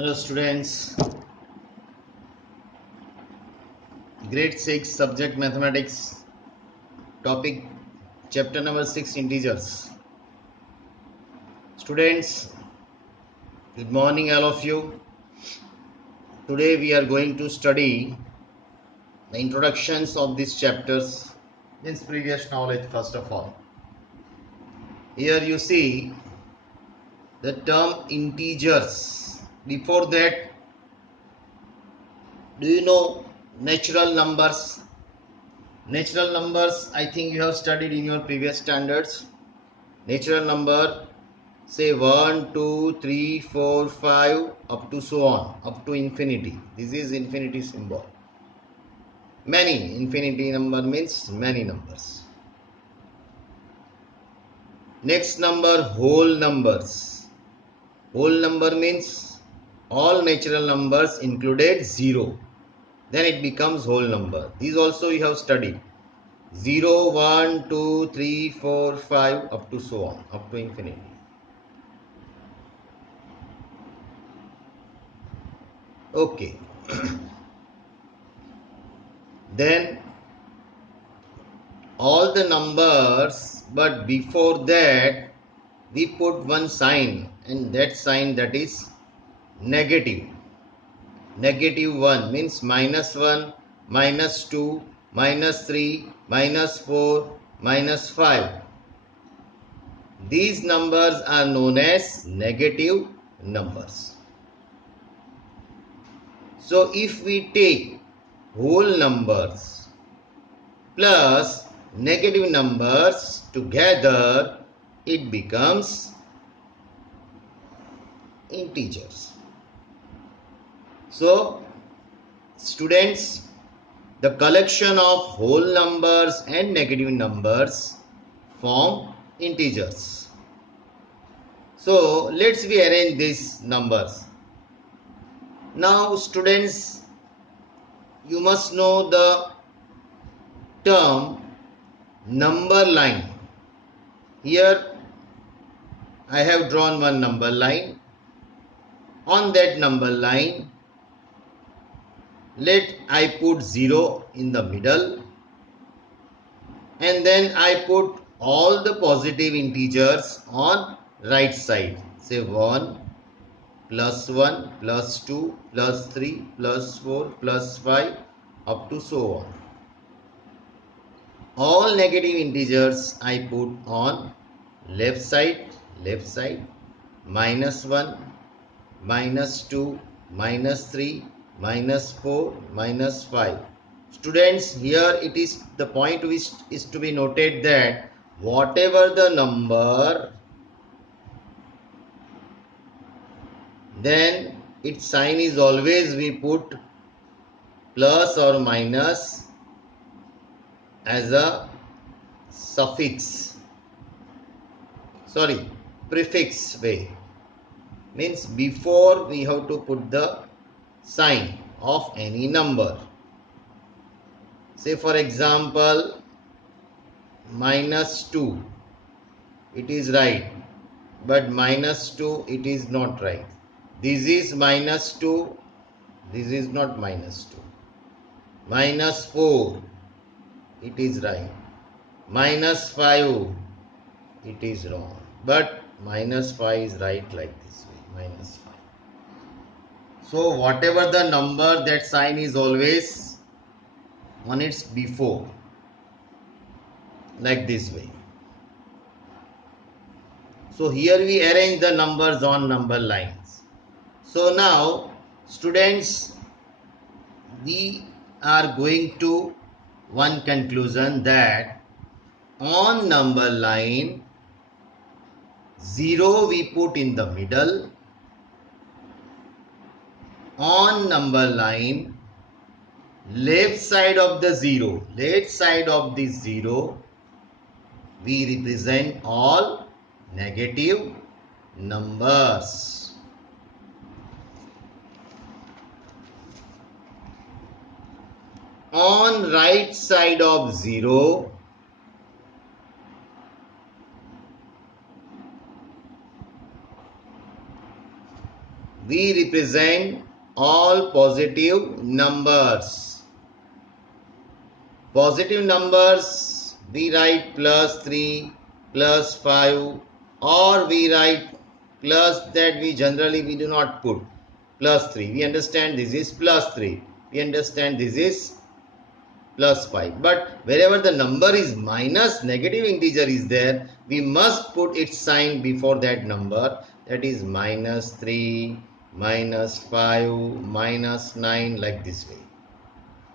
Hello students, grade 6 subject mathematics, topic chapter number 6 integers. Students, good morning all of you. Today we are going to study the introductions of these chapters, means previous knowledge first of all. Here you see the term integers. Before that, do you know natural numbers? Natural numbers I think you have studied in your previous standards. Natural number, say 1 2 3 4 5 up to so on, up to infinity. This is infinity symbol. Many, infinity number means many numbers. Next number, whole numbers. Whole number means all natural numbers included 0, then it becomes whole number. These also you have studied. 0 1 2 3 4 5 up to so on, up to infinity. Okay. Then all the numbers, but before that we put one sign, and that sign, that is negative. Negative 1 means -1, -2, -3, -4, -5. These numbers are known as negative numbers. So if we take whole numbers plus negative numbers together, it becomes integers. So students, the collection of whole numbers and negative numbers form integers. So let's we arrange these numbers. Now students, you must know the term number line. Here I have drawn one number line. On that number line, let I put 0 in the middle, and then I put all the positive integers on right side. Say 1, +1, +2, +3, +4, +5 up to so on. All negative integers I put on left side, -1, -2, -3, -4, -5. Students, here it is the point which is to be noted that whatever the number, then its sign is always we put plus or minus as a suffix, prefix way. Means before we have to put the sign of any number. Say for example -2, it is right, but -2 it is not right. This is -2, this is not -2. -4, it is right. -5, it is wrong, but -5 is right like this way, -5. So whatever the number, that sign is always on its before, like this way. So here we arrange the numbers on number lines. So now students, we are going to one conclusion that on number line 0 we put in the middle. On number line, left side of the 0, we represent all negative numbers. On right side of 0, we represent all positive numbers. Positive numbers, we write plus 3, plus 5, or we write plus that we generally we do not put plus 3. We understand this is plus 3. We understand this is plus 5. But wherever the number is minus, negative integer is there, we must put its sign before that number. That is minus 3, minus 5, minus 9, like this way.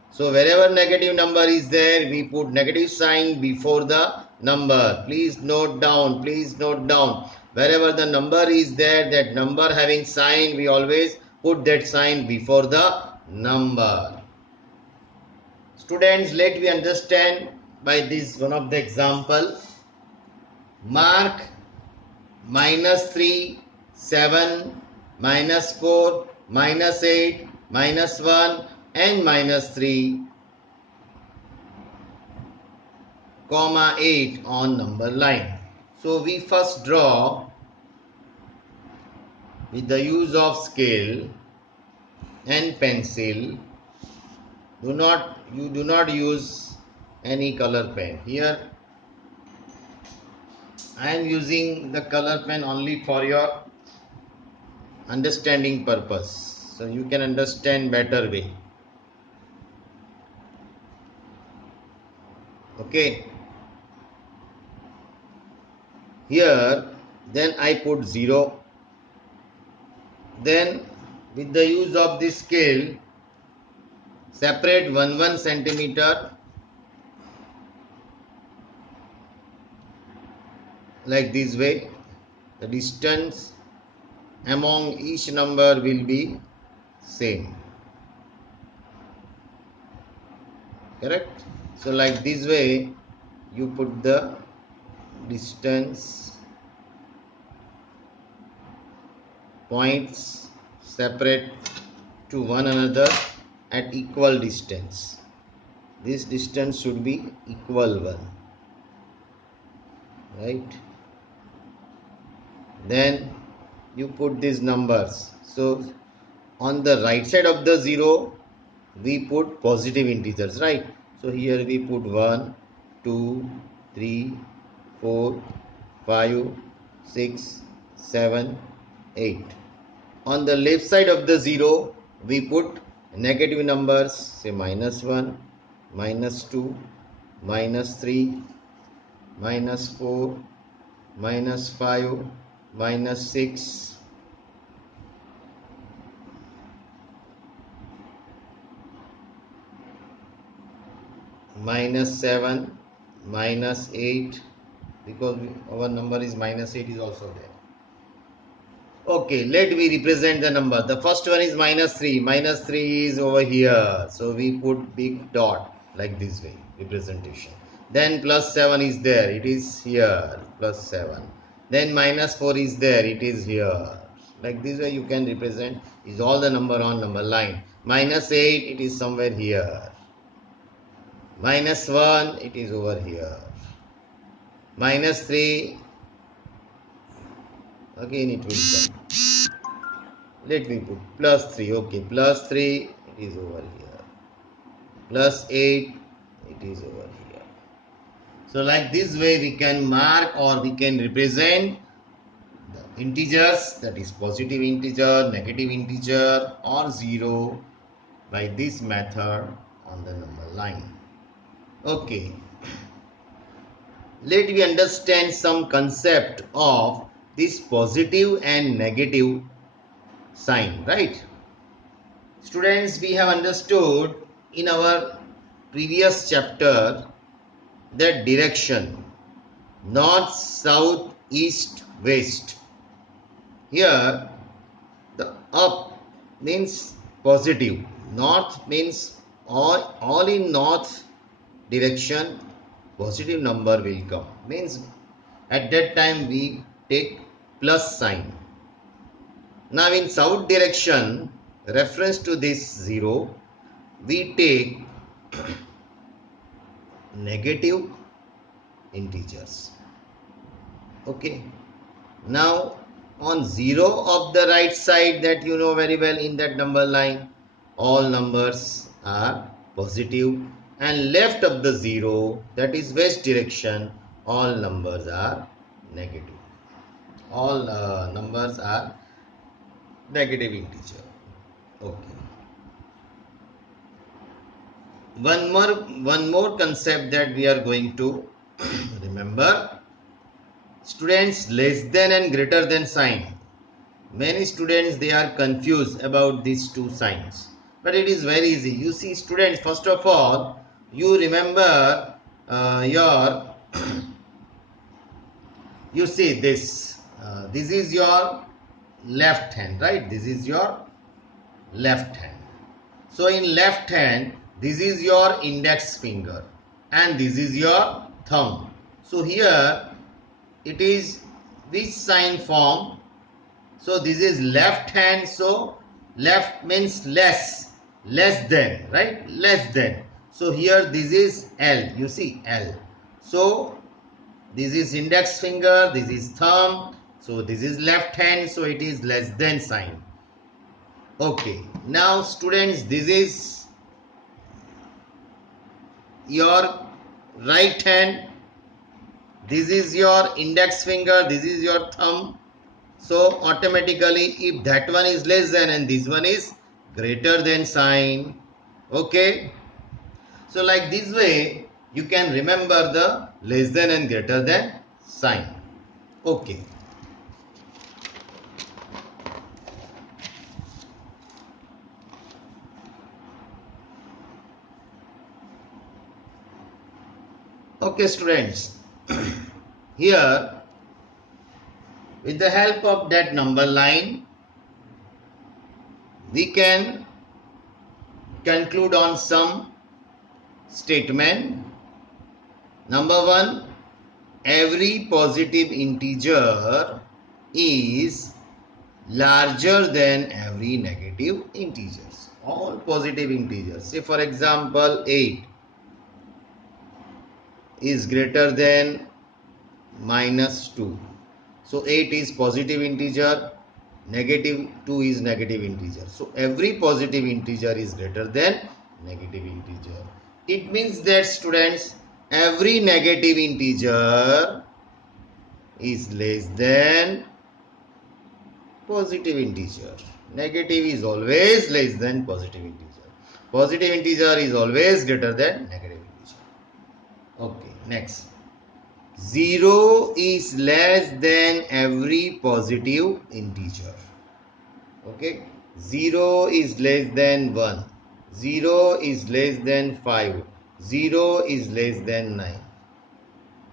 So wherever negative number is there, we put negative sign before the number. Please note down, please note down. Wherever the number is there, that number having sign, we always put that sign before the number. Students, let me understand by this one of the example. Mark minus 3, 7, minus 4, minus 8, minus 1 and minus 3, comma 8 on number line. So we first draw with the use of scale and pencil. You do not use any color pen. Here I am using the color pen only for your understanding purpose, so you can understand better way. Okay, here then I put 0, then with the use of this scale separate 1 centimeter like this way. The distance among each number will be same, correct? So like this way you put the distance points separate to one another at equal distance. This distance should be equal one, right? Then you put these numbers. So on the right side of the 0 we put positive integers, right? So here we put 1, 2, 3, 4, 5, 6, 7, 8. On the left side of the 0 we put negative numbers, say minus 1, minus 2, minus 3, minus 4, minus 5, minus 6, minus 7, minus 8, because our number is minus 8 is also there. Okay, let me represent the number. The first one is minus 3. Minus 3 is over here. So we put big dot like this way, representation. Then plus 7 is there. It is here, plus 7. Then minus 4 is there. It is here. Like this way you can represent is all the number on number line. Minus 8, it is somewhere here. Minus 1, it is over here. Minus 3, again it will come. Let me put plus 3. Okay, plus 3, it is over here. Plus 8, it is over here. So like this way we can mark or we can represent the integers, that is positive integer, negative integer or 0 by this method on the number line. Okay, let me understand some concept of this positive and negative sign, right? Students, we have understood in our previous chapter that direction north, south, east, west. Here the up means positive, north means all in north direction positive number will come, means at that time we take plus sign. Now in south direction, reference to this 0, we take negative integers. Okay, now On 0 of the right side, that you know very well, in that number line all numbers are positive, and left of the 0, that is west direction, all numbers are negative. All numbers are negative integer. Okay. One more concept that we are going to remember. Students, less than and greater than sign. Many students, they are confused about these two signs, but it is very easy. You see, students, first of all, you remember your you see this, this is your left hand, right? This is your left hand. So in left hand, this is your index finger and this is your thumb. So here it is which sign form? So this is left hand, so left means less than, right? Less than. So here this is L, you see L. So this is index finger, this is thumb, so this is left hand, so it is less than sign. Okay, now students, this is your right hand, this is your index finger, this is your thumb. So automatically, if that one is less than and this one is greater than sign, okay. So like this way, you can remember the less than and greater than sign. Okay. Okay, students. Here, with the help of that number line, we can conclude on some statement. Number one, every positive integer is larger than every negative integers. All positive integers. Say for example, 8 is greater than minus 2. So 8 is positive integer, negative 2 is negative integer. So every positive integer is greater than negative integer. It means that students, every negative integer is less than positive integer. Negative is always less than positive integer. Positive integer is always greater than negative integer. Okay, next. 0 is less than every positive integer. Okay, 0 is less than 1, 0 is less than 5, 0 is less than 9.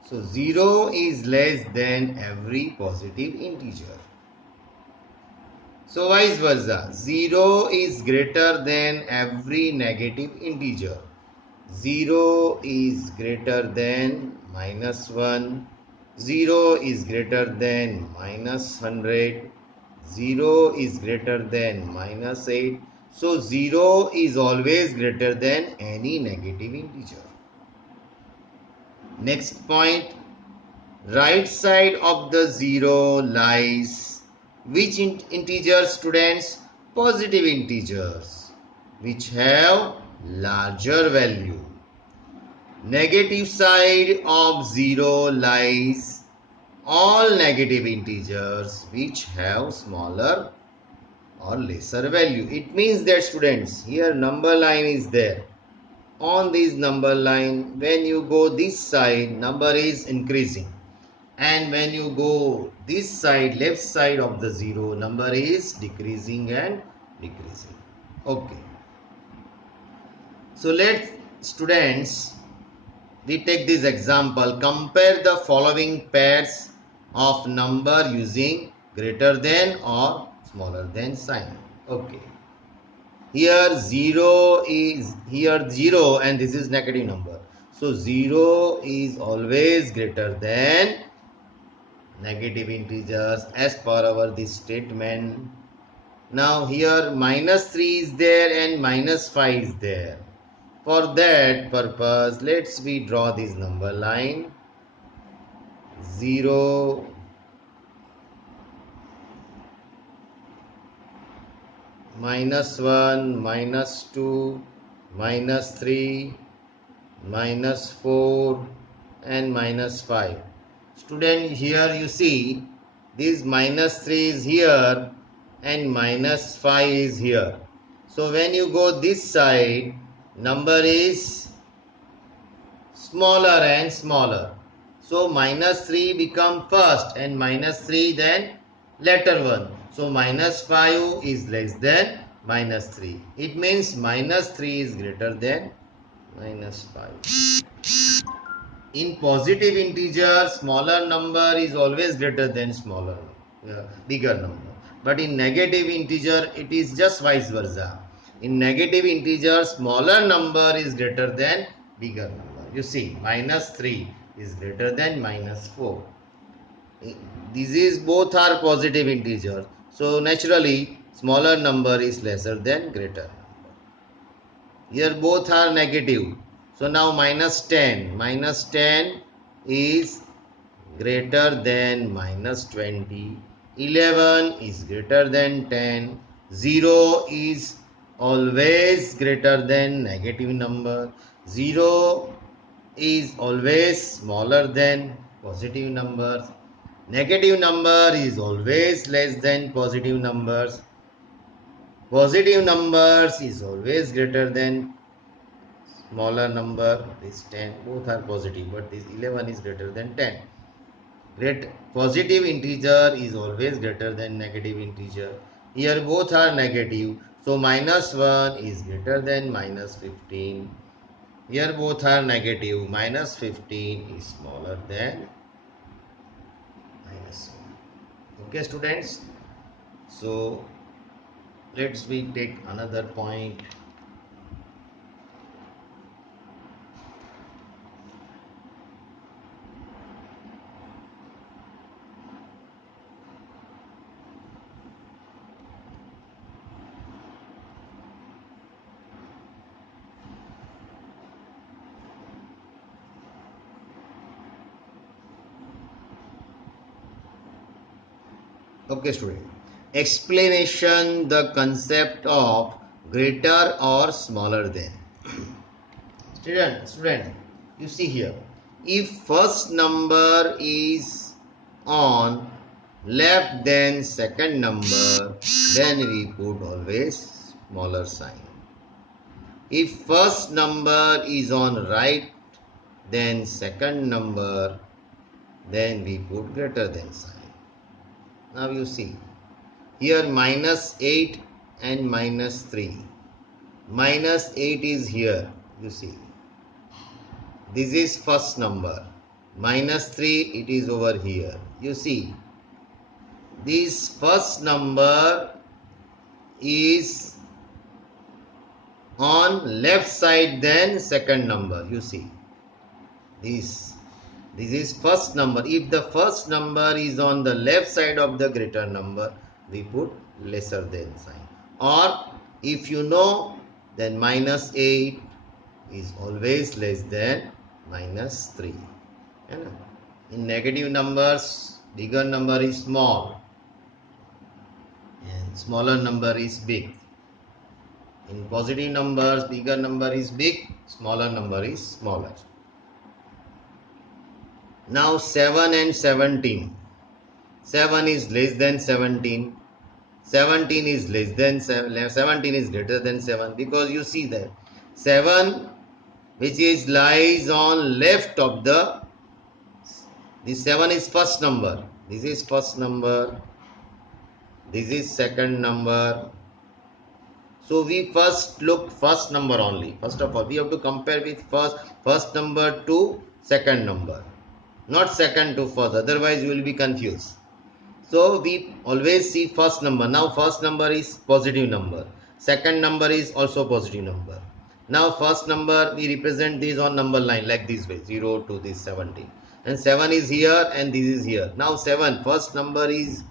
So 0 is less than every positive integer. So vice versa, 0 is greater than every negative integer. 0 is greater than minus 1, 0 is greater than minus 100, 0 is greater than minus 8. So 0 is always greater than any negative integer. Next point, right side of the 0 lies which integer, students? Positive integers which have larger value. Negative side of 0 lies all negative integers which have smaller or lesser value. It means that, students, here number line is there. On this number line, when you go this side, number is increasing, and when you go this side, left side of the 0, number is decreasing and decreasing. Okay. So let's, students, we take this example. Compare the following pairs of number using greater than or smaller than sign. Okay. Here 0 is, here 0 and this is negative number. So 0 is always greater than negative integers as per our this statement. Now here minus 3 is there and minus 5 is there. For that purpose, let's we draw this number line. 0, -1, -2, -3, -4 and -5. Student, here you see this -3 is here and -5 is here. So when you go this side, number is smaller and smaller. So -3 become first and -3 then later one. So -5 is less than -3. It means -3 is greater than -5. In positive integer, smaller number is always greater than bigger number. But in negative integer, it is just vice versa. In negative integer, smaller number is greater than bigger number. You see, -3 is greater than -4. These is both are positive integers. So naturally, smaller number is lesser than greater. Here both are negative. So now -10. -10 is greater than -20. 11 is greater than 10. 0 is always greater than negative number. 0 is always smaller than positive numbers. Negative number is always less than positive numbers. Positive numbers is always greater than smaller number. This 10, both are positive, but this 11 is greater than 10. Positive integer is always greater than negative integer. Here both are negative, so -1 is greater than -15. Here both are negative, -15 is smaller than -1. Okay students, so let's we take another point. Okay student, explanation the concept of greater or smaller than. Student, you see here, if first number is on left than second number, then we put always smaller sign. If first number is on right than second number, then we put greater than sign. Now you see, here -8 and -3. -8 is here, you see. This is first number. -3, it is over here. You see, this first number is on left side than second number. You see, this is first number. If the first number is on the left side of the greater number, we put lesser than sign. Or if you know, then -8 is always less than -3. In negative numbers, bigger number is small and smaller number is big. In positive numbers, bigger number is big, smaller number is smaller. Now 7 and 17. 7 is less than 17. 17 is less than 17 is greater than 7, because you see that 7 which is lies on left of this 7 is first number. This is first number. This is second number. So we first look first number only. First of all, we have to compare with first number to second number, not second to first. Otherwise, you will be confused. So we always see first number. Now first number is positive number. Second number is also positive number. Now first number, we represent this on number line like this way, 0 to this 17. And 7 is here and this is here. Now 7, first number is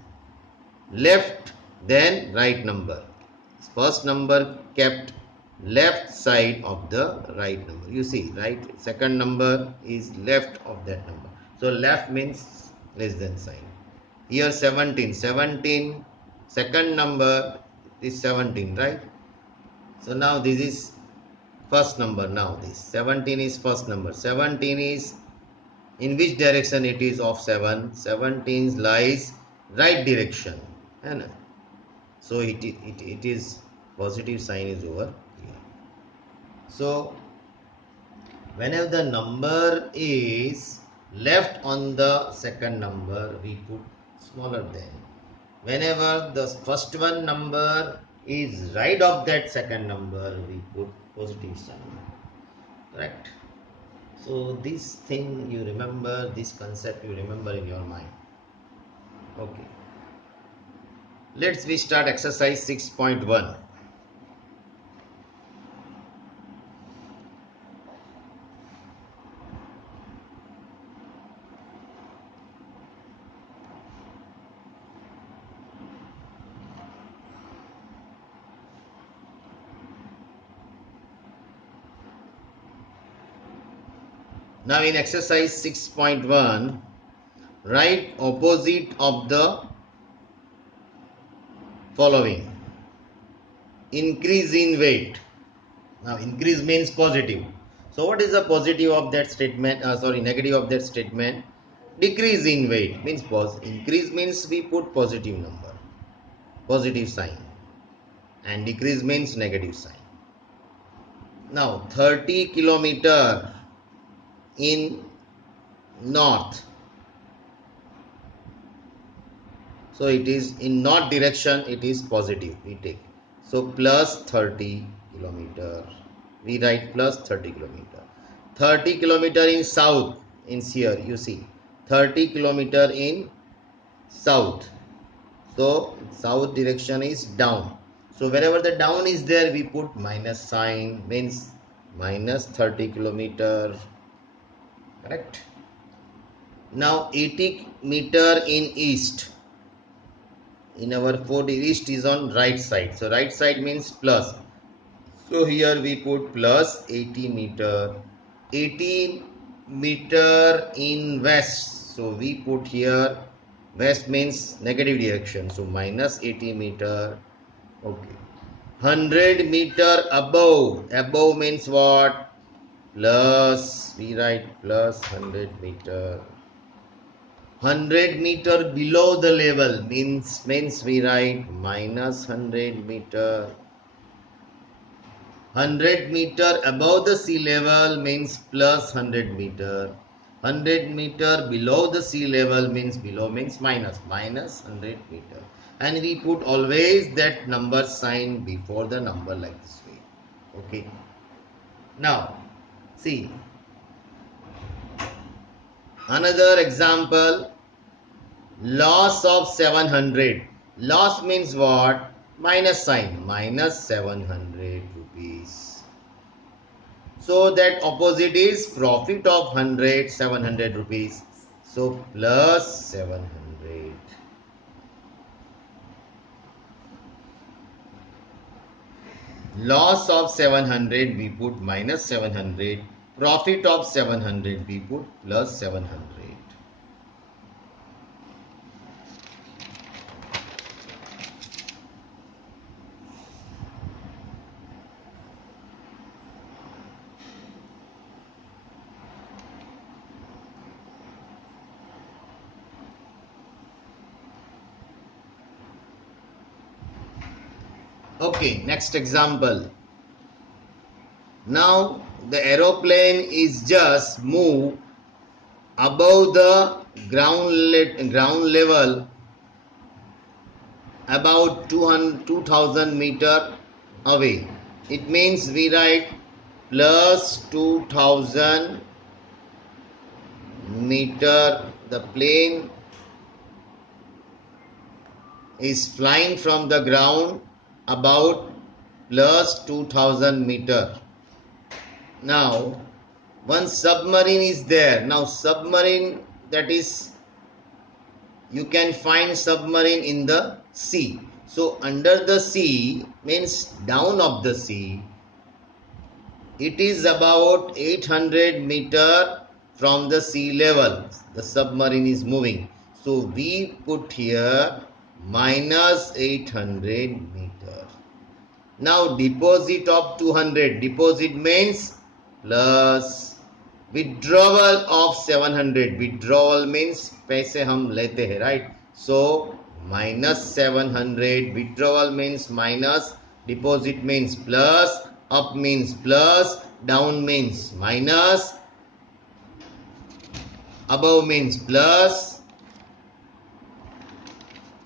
left, then right number. First number kept left side of the right number. You see, right? Second number is left of that number. So left means less than sign. Here 17. 17, second number This 17, right? So now this is first number. Now this 17 is first number. 17 is in which direction it is of 7? 17 lies right direction. And so it is positive sign is over here. So whenever the number is left on the second number, we put smaller than. Whenever the first one number is right of that second number, we put positive sign. Correct? So this thing you remember, this concept you remember in your mind. Okay. Let's we start exercise 6.1. Now in exercise 6.1, write opposite of the following. Increase in weight. Now increase means positive. So what is the positive of that statement? Negative of that statement. Decrease in weight means increase means we put positive number, positive sign, and decrease means negative sign. Now 30 kilometer in north. So it is in north direction, it is positive, we take. So plus 30 kilometer. We write plus 30 kilometer. 30 kilometer in south, in here you see. 30 kilometer in south. So south direction is down. So wherever the down is there, we put minus sign, means minus 30 kilometer. Correct? Now 80 meter in east. In our 4D, east is on right side. So right side means plus. So here we put plus 80 meter. 80 meter in west. So we put here west means negative direction. So minus 80 meter. Okay. 100 meter above. Above means what? Plus. We write plus 100 meter. 100 meter below the level means we write minus 100 meter. 100 meter above the sea level means plus 100 meter. 100 meter below the sea level means below means minus 100 meter. And we put always that number sign before the number like this way. Okay. Now, see. Another example. Loss of 700. Loss means what? Minus sign. Minus 700 rupees. So that opposite is profit of 100, 700 rupees. So plus 700. Loss of 700 we put minus 700. Profit of 700 we put plus 700. Okay, next example. Now the aeroplane is just moved above the ground level about 2000 meter away. It means we write plus 2000 meter. The plane is flying from the ground about plus 2000 meter. Now one submarine is there. Now submarine, that is, you can find submarine in the sea. So under the sea means down of the sea. It is about 800 meter from the sea level. The submarine is moving. So we put here minus 800 meter. Now deposit of 200. Deposit means plus withdrawal of 700. Withdrawal means पैसे हम लेते हैं, right? So minus 700. Withdrawal means minus. Deposit means plus. Up means plus. Down means minus. Above means plus.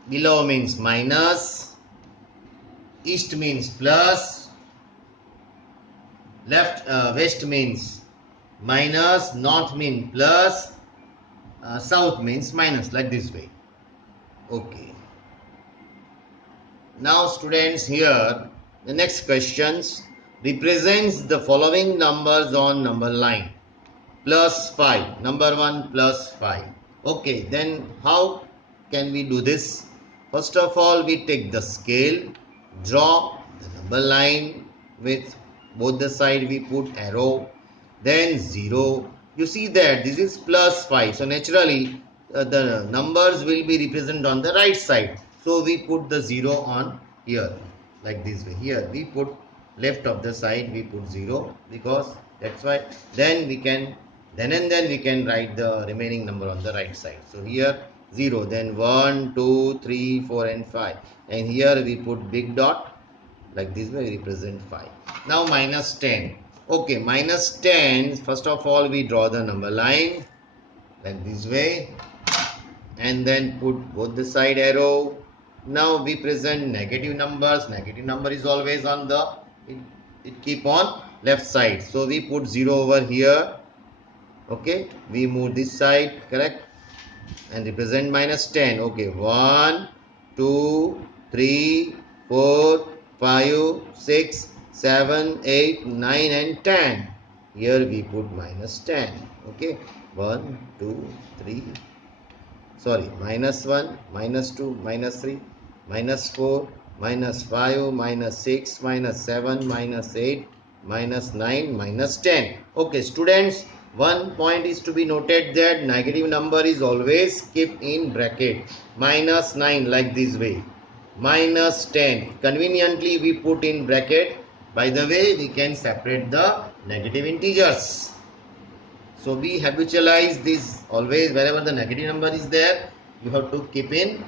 Below means minus. East means plus. West means minus. North means plus. South means minus, like this way. Okay. Now students, here the next questions represents the following numbers on number line. Plus 5. Number 1 plus 5. Okay, then how can we do this? First of all, we take the scale, draw the number line with both the side we put arrow, then 0. You see that this is plus 5. So naturally the numbers will be represented on the right side. So we put the 0 on here, like this way. Here we put left of the side we put 0, because that's why then we can write the remaining number on the right side. So here 0, then 1, 2, 3, 4 and 5, and here we put big dot, like this way we represent 5. Now minus 10. Okay, minus 10, first of all we draw the number line like this way, and then put both the side arrow. Now we present negative numbers. Negative number is always on the it keep on left side, so we put 0 over here. Okay, we move this side, correct, and represent minus 10. Okay, 1, 2, 3, 4, 5, 6, 7, 8, 9 and 10. Here we put minus 10. Okay, 1, 2, 3, sorry, minus 1, minus 2, minus 3, minus 4, minus 5, minus 6, minus 7, minus 8, minus 9, minus 10. Okay, students, one point is to be noted that negative number is always kept in bracket. Minus 9, like this way. Minus 10. Conveniently we put in bracket. By the way, we can separate the negative integers. So we habitualize this always. Wherever the negative number is there, you have to keep in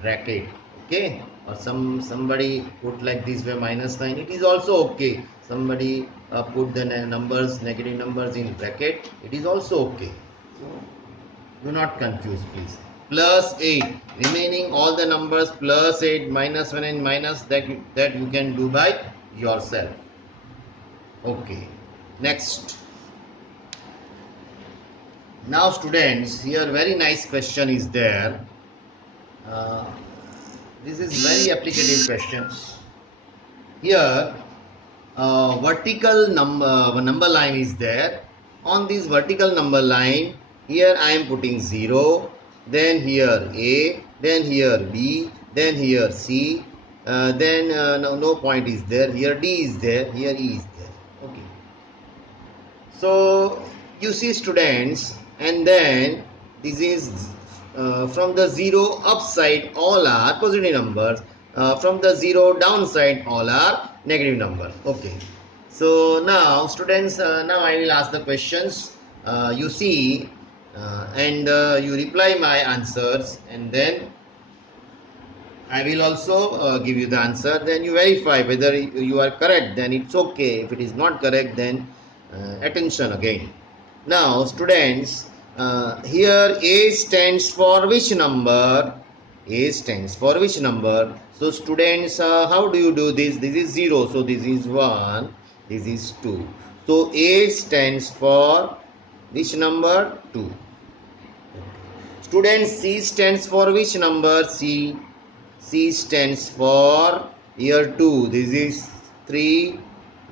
bracket. Okay, or somebody put like this way minus 9, it is also okay. Somebody put the negative numbers in bracket, it is also okay. So do not confuse, please. Plus 8, remaining all the numbers plus 8, minus 1 and minus, that you can do by yourself. Okay, next. Now students, here very nice question is there. This is very applicative question. Here vertical number line is there. On this vertical number line, here I am putting 0, then here A, then here B, then here C, then no point is there. Here D is there, here E is there. Okay. So you see students, and then this is from the 0 upside all are positive numbers, from the 0 downside all are negative numbers. Okay, so now students, now I will ask the questions, you see, and you reply my answers, and then I will also give you the answer. Then you verify whether you are correct, then it's okay. If it is not correct, then attention again. Now students, here A stands for which number? A stands for which number? So students, how do you do this? This is 0, so this is 1, this is 2. So A stands for which number? 2. Students, C stands for which number? C stands for here 2. This is 3,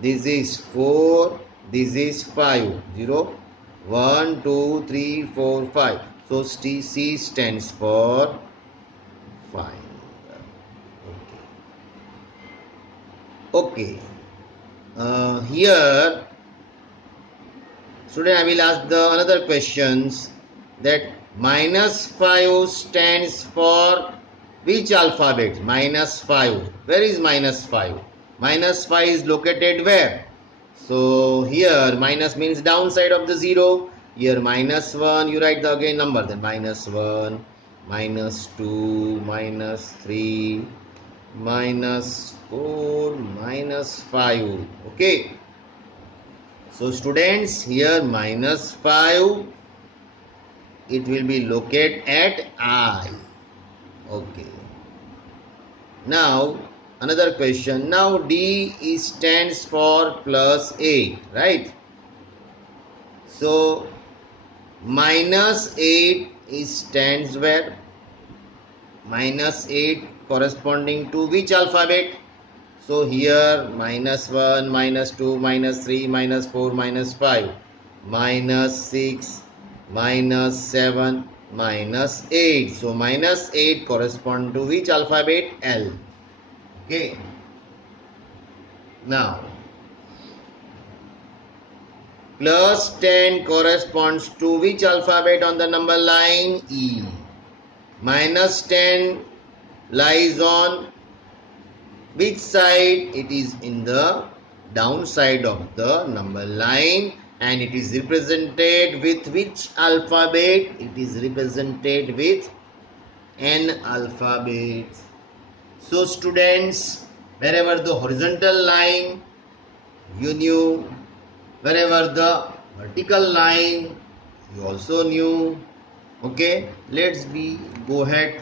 this is 4, this is 5. 0, 1, 2, 3, 4, 5. So C stands for 5. Okay. Here, student, I will ask the another questions, that minus 5 stands for Which alphabet? Minus 5. Where is minus 5? Minus 5 is located where? So here minus means downside of the 0. Here minus 1, you write the again number. Then minus 1, minus 2, minus 3, minus 4, minus 5. Okay. So students, here minus 5, it will be located at I. Okay. Now another question. Now D stands for plus 8, right? So minus 8 stands where? Minus 8 corresponding to which alphabet? So here minus 1, minus 2, minus 3, minus 4, minus 5, minus 6, minus 7, minus 8. So minus 8 correspond to which alphabet? L. Okay. Now plus 10 corresponds to which alphabet on the number line? E. Minus 10 lies on which side? It is in the downside of the number line, and it is represented with which alphabet? It is represented with N alphabet. So students, wherever the horizontal line you knew, wherever the vertical line you also knew. Okay, let's go ahead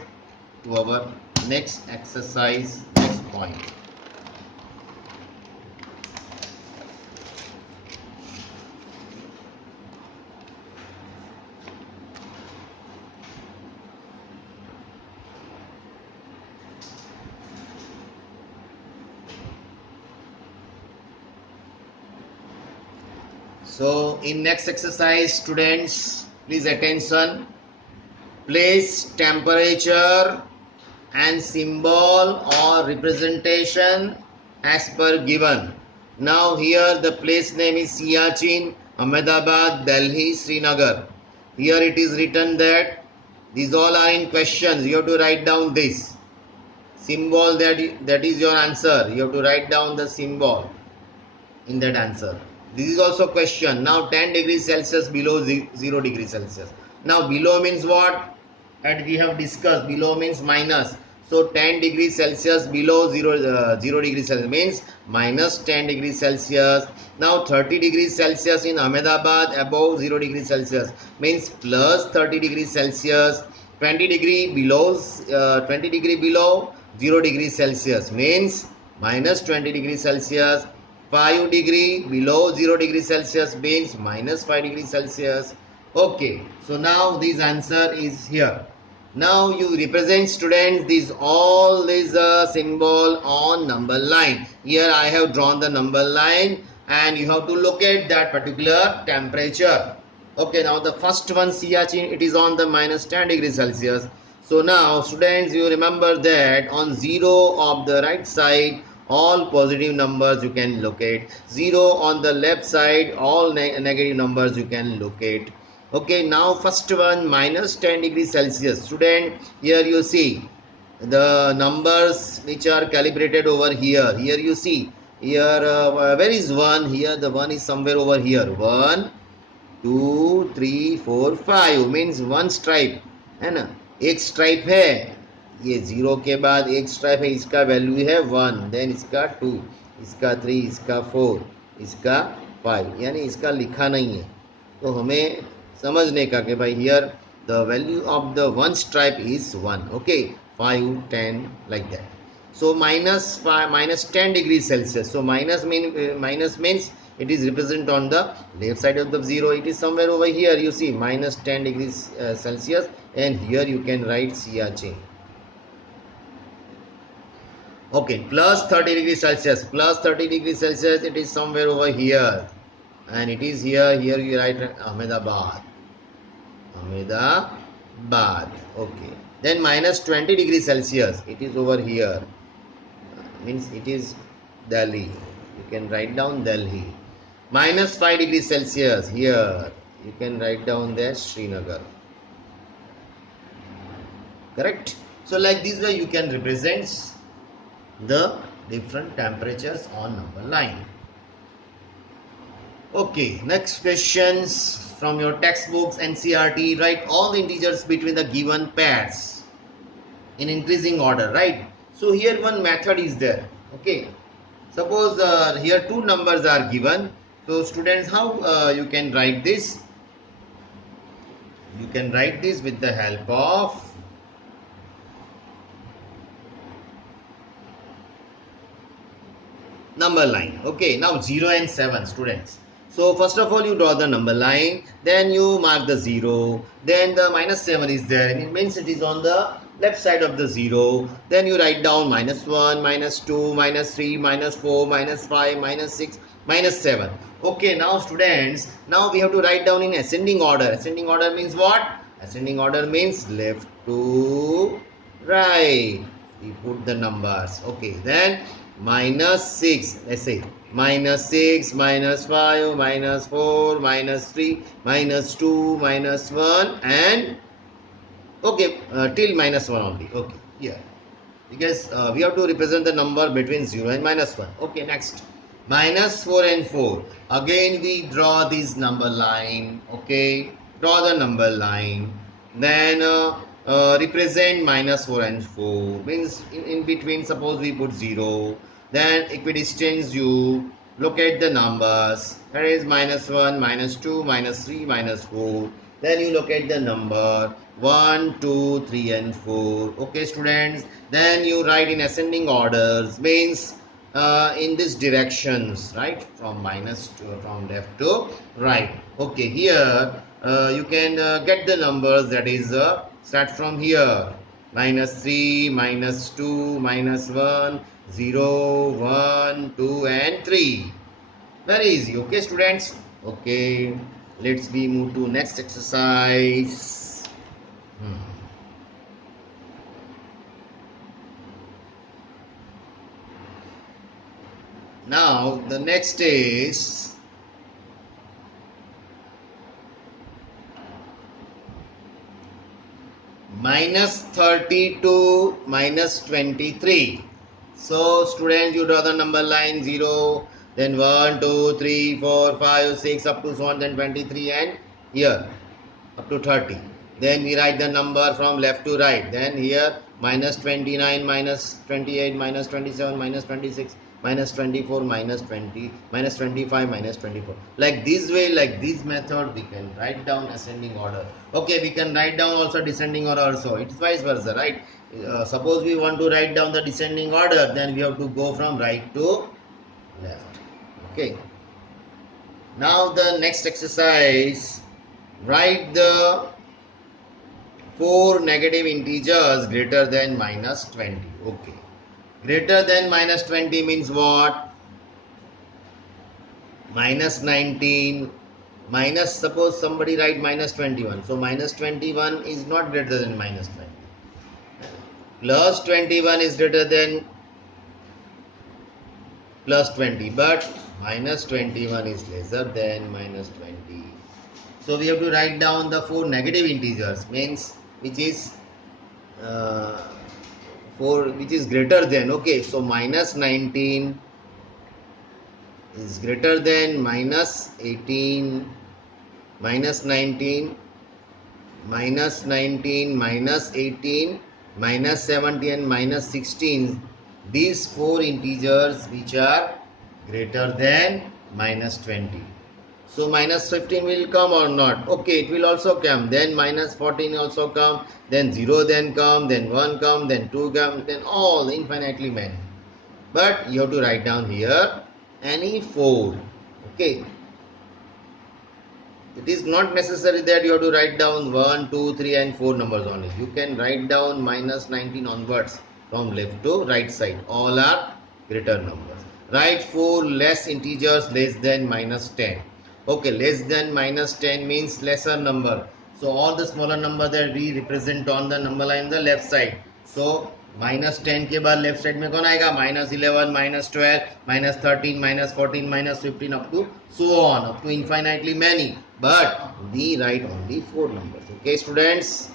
to our next exercise, next point. So in next exercise, students, please attention. Place temperature and symbol or representation as per given. Now here the place name is Siachen, Ahmedabad, Delhi, Srinagar. Here it is written that these all are in questions. You have to write down this symbol, that is your answer. You have to write down the symbol in that answer. This is also question. Now 10 degrees Celsius below 0 degrees Celsius. Now below means what? And we have discussed, below means minus. So 10 degrees Celsius below 0 degrees Celsius means minus 10 degrees Celsius. Now 30 degrees Celsius in Ahmedabad above 0 degrees Celsius means plus 30 degrees Celsius. 20 degree below 0 degrees Celsius means minus 20 degrees Celsius. 5 degree below 0 degrees Celsius means minus 5 degrees Celsius. Okay, so now this answer is here. Now you represent, students, this all is a symbol on number line. Here I have drawn the number line and you have to locate that particular temperature. Okay, now the first one, Siachen, it is on the minus 10 degrees Celsius. So now students, you remember that on 0 of the right side, all positive numbers you can locate. 0 on the left side, all negative numbers you can locate. Okay, now first one, minus 10 degrees Celsius. Student, here you see the numbers which are calibrated over here. Here you see, here where is 1? Here the 1 is somewhere over here. 1, 2, 3, 4, 5 means one stripe है ना. एक stripe है, ये 0 के बाद एक stripe है, इसका वैल्यू है 1, देन इसका 2, इसका 3, इसका 4, इसका 5, यानी इसका लिखा नहीं है. तो हमें समझने का कि भाई here the value of the one stripe is 1. Okay, 5, 10 like that. So minus 10 degrees Celsius. So minus means it is represented on the left side of the 0. It is somewhere over here. You see minus 10 degrees Celsius, and here you can write Siachen. Okay, plus 30 degrees Celsius. Plus 30 degrees Celsius. It is somewhere over here, and it is here. Here you write Ahmedabad. Ahmedabad. Okay. Then minus 20 degrees Celsius. It is over here. Means it is Delhi. You can write down Delhi. Minus 5 degrees Celsius. Here you can write down there Srinagar. Correct? So like this way you can represent the different temperatures on number line. Okay, next questions from your textbooks NCERT. Write all the integers between the given pairs in increasing order, right? So here one method is there. Okay, suppose here two numbers are given. So students, how you can write this? You can write this with the help of number line. Okay, now 0 and 7 students. So first of all you draw the number line, then you mark the 0, then the minus 7 is there, and it means it is on the left side of the 0. Then you write down minus 1, minus 2, minus 3, minus 4, minus 5, minus 6, minus 7. Okay, now students, now we have to write down in ascending order. Ascending order means what? Ascending order means left to right. We put the numbers. Okay, then minus 6, let's say minus 6, minus 5, minus 4, minus 3, minus 2, minus 1, and okay, till minus 1 only. Okay, here because we have to represent the number between 0 and minus 1. Okay, next minus 4 and 4. Again we draw this number line. Okay, draw the number line, then represent minus 4 and 4 means in between suppose we put 0, then equidistance you locate the numbers, that is minus 1, minus 2, minus 3, minus 4, then you locate the number 1, 2, 3 and 4. Okay students, then you write in ascending orders means in these directions, right, from minus to from left to right. Okay, here you can get the numbers, that is start from here minus 3, minus 2, minus 1, 0, 1, 2 and 3. Very easy. Okay students. Okay, let's we move to next exercise. Now the next is minus 32 minus 23. So students, you draw the number line 0, then 1, 2, 3, 4, 5, 6 up to so on, then 23 and here up to 30. Then we write the number from left to right. Then here minus 29, minus 28, minus 27, minus 26, minus 24, minus 20, minus 25, minus 24. Like this way, like this method, we can write down ascending order. Okay, we can write down also descending order also. It's vice versa, right? Suppose we want to write down the descending order, then we have to go from right to left. Okay. Now the next exercise, write the 4 negative integers greater than minus 20. Okay. Greater than minus 20 means what? Minus 19, minus, suppose somebody write minus 21. So minus 21 is not greater than minus 20. Plus 21 is greater than plus 20. But minus 21 is lesser than minus 20. So we have to write down the 4 negative integers, means which is 4 which is greater than. Okay, so minus 19 is greater than minus 18, minus 19, minus 19, minus 18, minus 17 and minus 16. These 4 integers which are greater than minus 20. So minus 15 will come or not? Okay, it will also come. Then minus 14 also come. Then 0 then come. Then 1 come. Then 2 come. Then all infinitely many. But you have to write down here any 4. Okay. It is not necessary that you have to write down 1, 2, 3 and 4 numbers only. You can write down minus 19 onwards from left to right side. All are greater numbers. Write 4 less integers less than minus 10. Okay, less than minus 10 means lesser number. So all the smaller number that we represent on the number line the left side. So minus 10 के बाद left side में कौन आएगा? Minus 11, minus 12, minus 13, minus 14, minus 15 up to so on, up to infinitely many. But we write only 4 numbers. Okay students?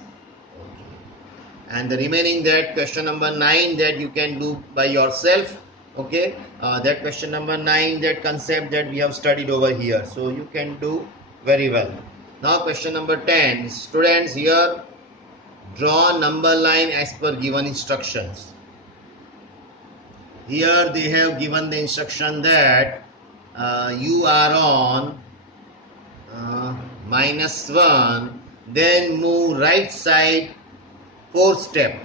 Okay. and the remaining that question number 9 that you can do by yourself. Okay, that question number 9, that concept that we have studied over here, so you can do very well. Now question number 10, students, here draw number line as per given instructions. Here they have given the instruction that you are on -1, then move right side 4 step.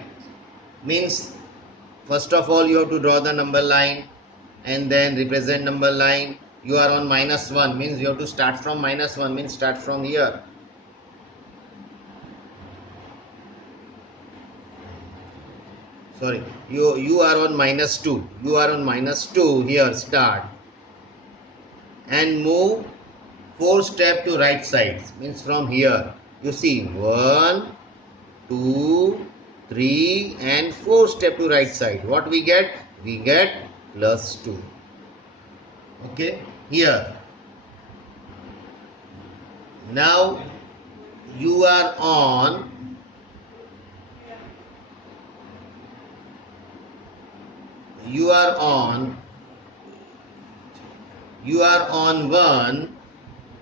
Means first of all you have to draw the number line and then represent number line. You are on -1, means you have to start from -1, means start from here. Sorry, you are on -2. You are on -2 here, start. And move 4 step to right side, means from here. You see 1, 2, 3 and 4 step to right side. What we get? We get +2. Okay, here. Now you are on you are on 1,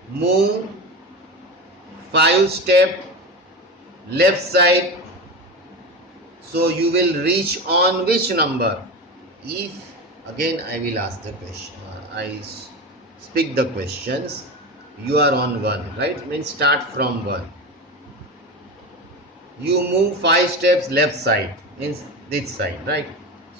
move 5 step left side, so you will reach on which number? If again I will ask the question, I speak the questions. You are on 1, right? Means start from 1. You move 5 steps left side, means this side, right?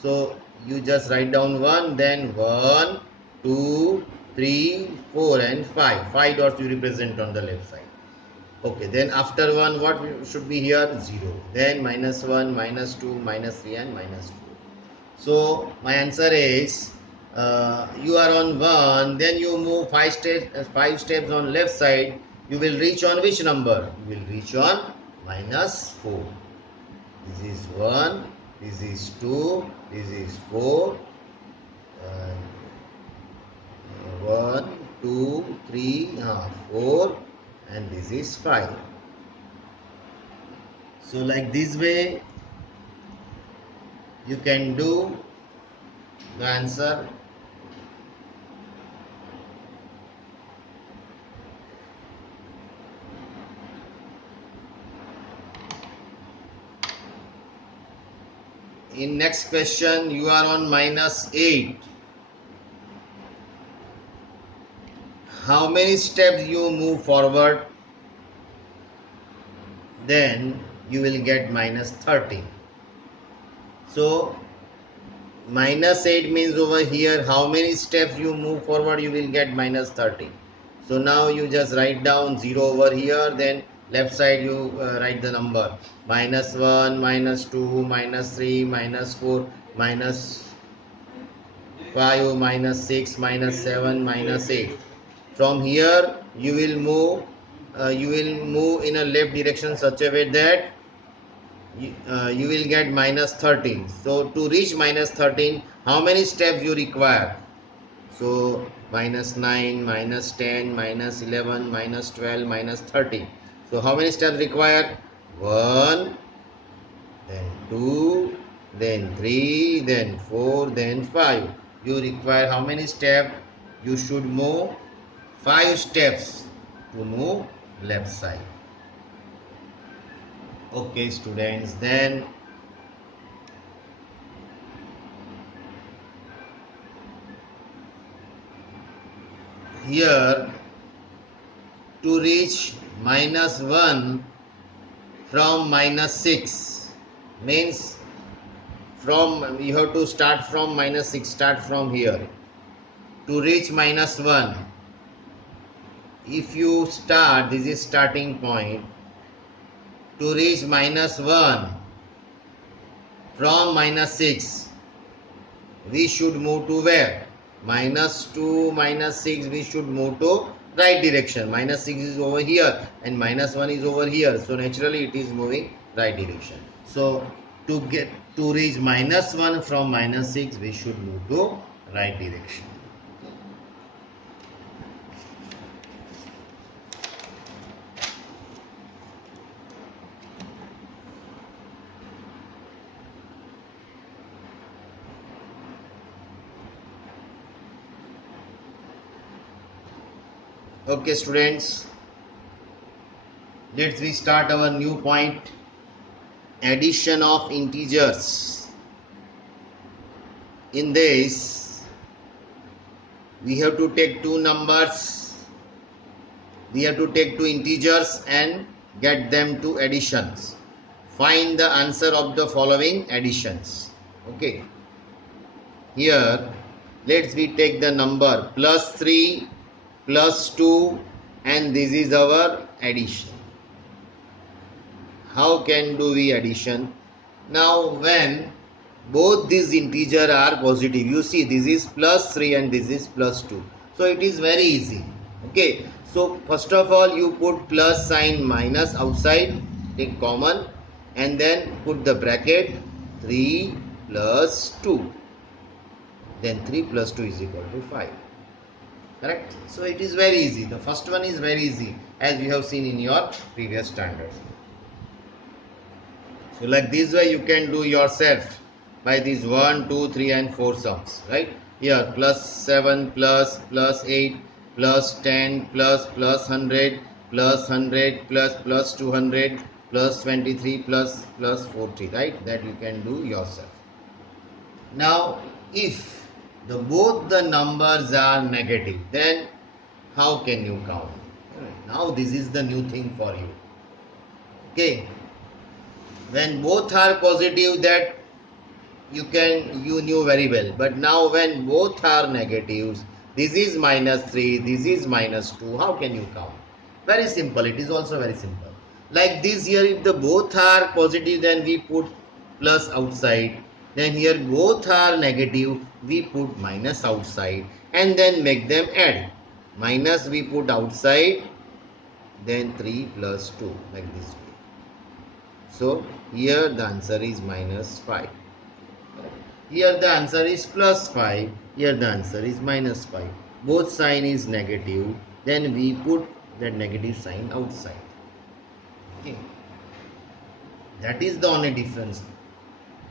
So you just write down 1, then 1, 2, 3, 4 and 5. 5 dots you represent on the left side. Okay, then after 1 what should be here? 0. Then -1, -2, -3 and -4. So my answer is you are on 1, then you move 5 steps on left side. You will reach on which number? You will reach on -4. This is 1, this is 2, this is 4. 1, 2, 3, 4 and this is 5. So like this way you can do the answer. In next question, you are on -8. How many steps you move forward? Then you will get -13. So -8 means over here how many steps you move forward, you will get -13. So now you just write down 0 over here, then left side you write the number -1, -2, -3, -4, -5, -6, -7, -8. From here you will move in a left direction such a way that you will get -13. So to reach -13, how many steps you require? So -9, -10, -11, -12, -13. So how many steps required? 1, then 2, then 3, then 4, then 5. You require how many steps? You should move 5 steps to move left side. Okay students, then here to reach -1 from -6 means from you have to start from -6, start from here to reach -1. If you start, this is starting point, to reach -1 from -6, we should move to where? -2, -6, we should move to right direction. -6 is over here and -1 is over here, so naturally it is moving right direction. So to reach -1 from -6, we should move to right direction. Okay, students, let's we start our new point, addition of integers. In this, we have to take two numbers, we have to take two integers and get them to additions. Find the answer of the following additions. Okay, here let's we take the number plus 3 plus 2 and this is our addition. How can do we addition? Now when both these integers are positive, you see this is plus 3 and this is plus 2, so it is very easy. Okay, so first of all you put plus sign minus outside, take common, and then put the bracket 3 plus 2, then 3 plus 2 is equal to 5. Correct? So it is very easy. The first one is very easy, as you have seen in your previous standards. So like this way you can do yourself by these 1, 2, 3 and 4 sums, right? Here plus 7 plus 8 plus 10 plus 100 plus 100 plus 200 plus 23 plus 40, right? That you can do yourself. Now if both the numbers are negative, then how can you count? Now this is the new thing for you. Okay, when both are positive, that you knew very well, but now when both are negatives, this is minus 3, this is minus 2, how can you count? Very simple, it is also very simple. Like this here, if the both are positive, then we put plus outside, then here both are negative, we put minus outside, and then make them add. Minus we put outside, then 3 plus 2, like this way. So here the answer is minus 5. Here the answer is plus 5. Here the answer is minus 5. Both sign is negative. Then we put that negative sign outside. Okay. That is the only difference.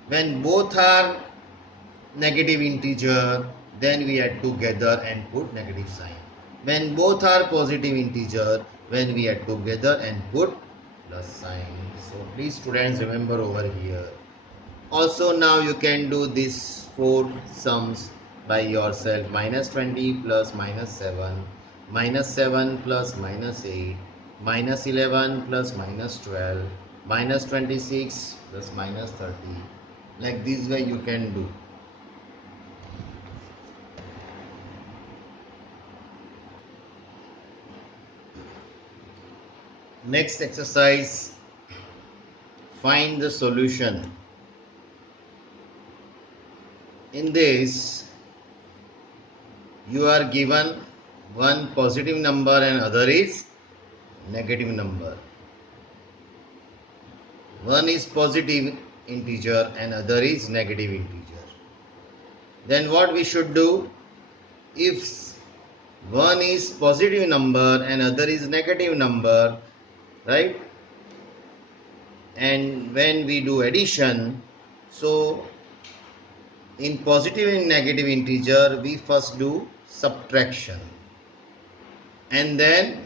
When both are negative integer, then we add together and put negative sign. When both are positive integer, when we add together and put plus sign. So please students remember over here. Also now you can do these 4 sums by yourself. Minus 20 plus minus 7, minus 7 plus minus 8, minus 11 plus minus 12, minus 26 plus minus 30. Like this way you can do. Next exercise, find the solution. In this, you are given one positive number and other is negative number. One is positive integer and other is negative integer. Then what we should do? If one is positive number and other is negative number, right? And when we do addition, so in positive and negative integer, we first do subtraction and then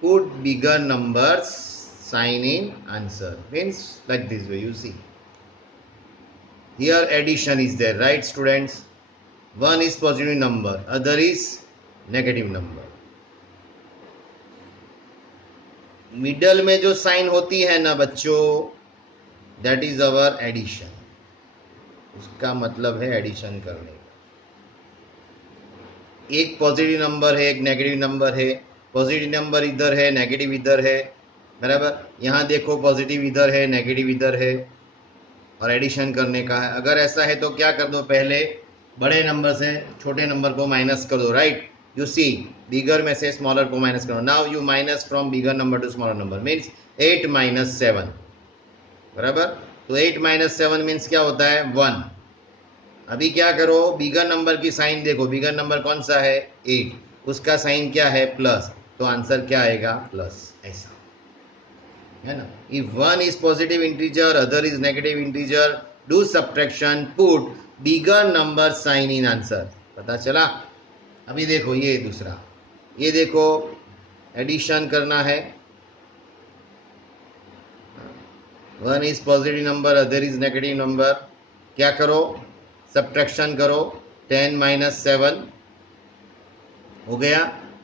put bigger numbers sign in answer. Means like this way, you see. Here addition is there, right students? One is positive number, other is negative number. Middle में जो sign होती है ना बच्चों, that is our addition. उसका मतलब है addition करने का. एक पॉजिटिव नंबर है, एक नेगेटिव नंबर है. पॉजिटिव नंबर इधर है, नेगेटिव इधर है, बराबर. यहाँ देखो पॉजिटिव इधर है, नेगेटिव इधर है, और एडिशन करने का है. अगर ऐसा है तो क्या कर दो, पहले बड़े नंबर से छोटे नंबर को माइनस कर दो, राइट. You see, bigger में से smaller को minus करो. Now you minus from bigger number to smaller number. Means 8 minus 7. बराबर. तो 8 minus 7 means क्या होता है? 1. अभी क्या करो, बिगर नंबर की साइन देखो. बिगर नंबर कौन सा है? 8. उसका साइन क्या है? प्लस. तो आंसर क्या आएगा? प्लस. ऐसा है ना. If one is positive integer, other is negative integer, do subtraction, put bigger number sign in answer. पता चला? अभी देखो ये दूसरा, ये देखो एडिशन करना है, one is positive number other is negative number, क्या करो, सब्ट्रैक्शन करो, 10 माइनस 7 हो गया,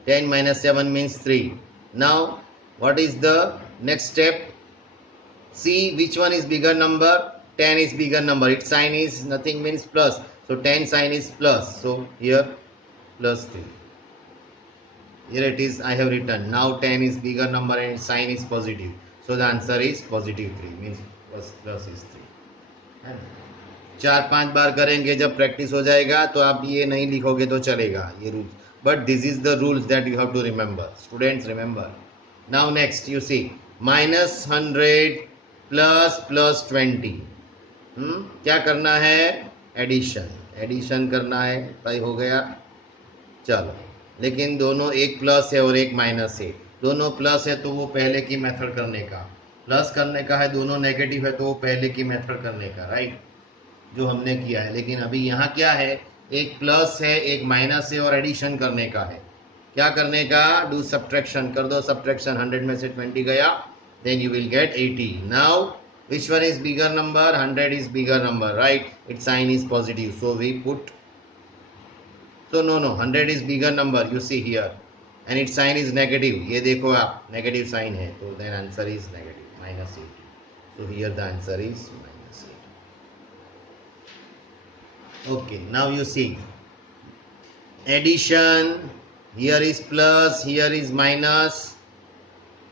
10 minus 7 means 3. Now what is the next step, see which one is bigger number, 10 is bigger number, its sign is nothing means plus, so 10 sign is plus, so here plus 3, here it is I have written, now 10 is bigger number and its sign is positive, so the answer is positive 3 means plus is 3. है ना? 4-5 बार करेंगे, जब practice हो जाएगा तो आप ये नहीं लिखोगे तो चलेगा, ये rule, but this is the rules that you have to remember, students remember. Now next you see minus 100 plus 20, क्या करना है, एडिशन करना है, तय हो गया, चलो, लेकिन दोनों एक प्लस है और एक माइनस है, दोनों प्लस है तो वो पहले की मेथड करने का, प्लस करने का है, दोनों नेगेटिव है तो वो पहले की मेथड करने का, राइट, जो हमने किया है. लेकिन अभी यहाँ क्या है, एक प्लस है एक माइनस है और एडिशन करने का है, क्या करने का, डू सब्ट्रैक्शन, कर दो सब्ट्रैक्शन, 100 में से 20 गया, then you will get 80. Now which one is bigger number, 100 is bigger number, right, its sign is positive, so we put, so no 100 is bigger number, you see here, and its sign is negative, ये देखो आप negative sign है, तो then answer is negative, minus 80, so here the answer is minus 80. Okay, now you see addition, here is plus, here is minus,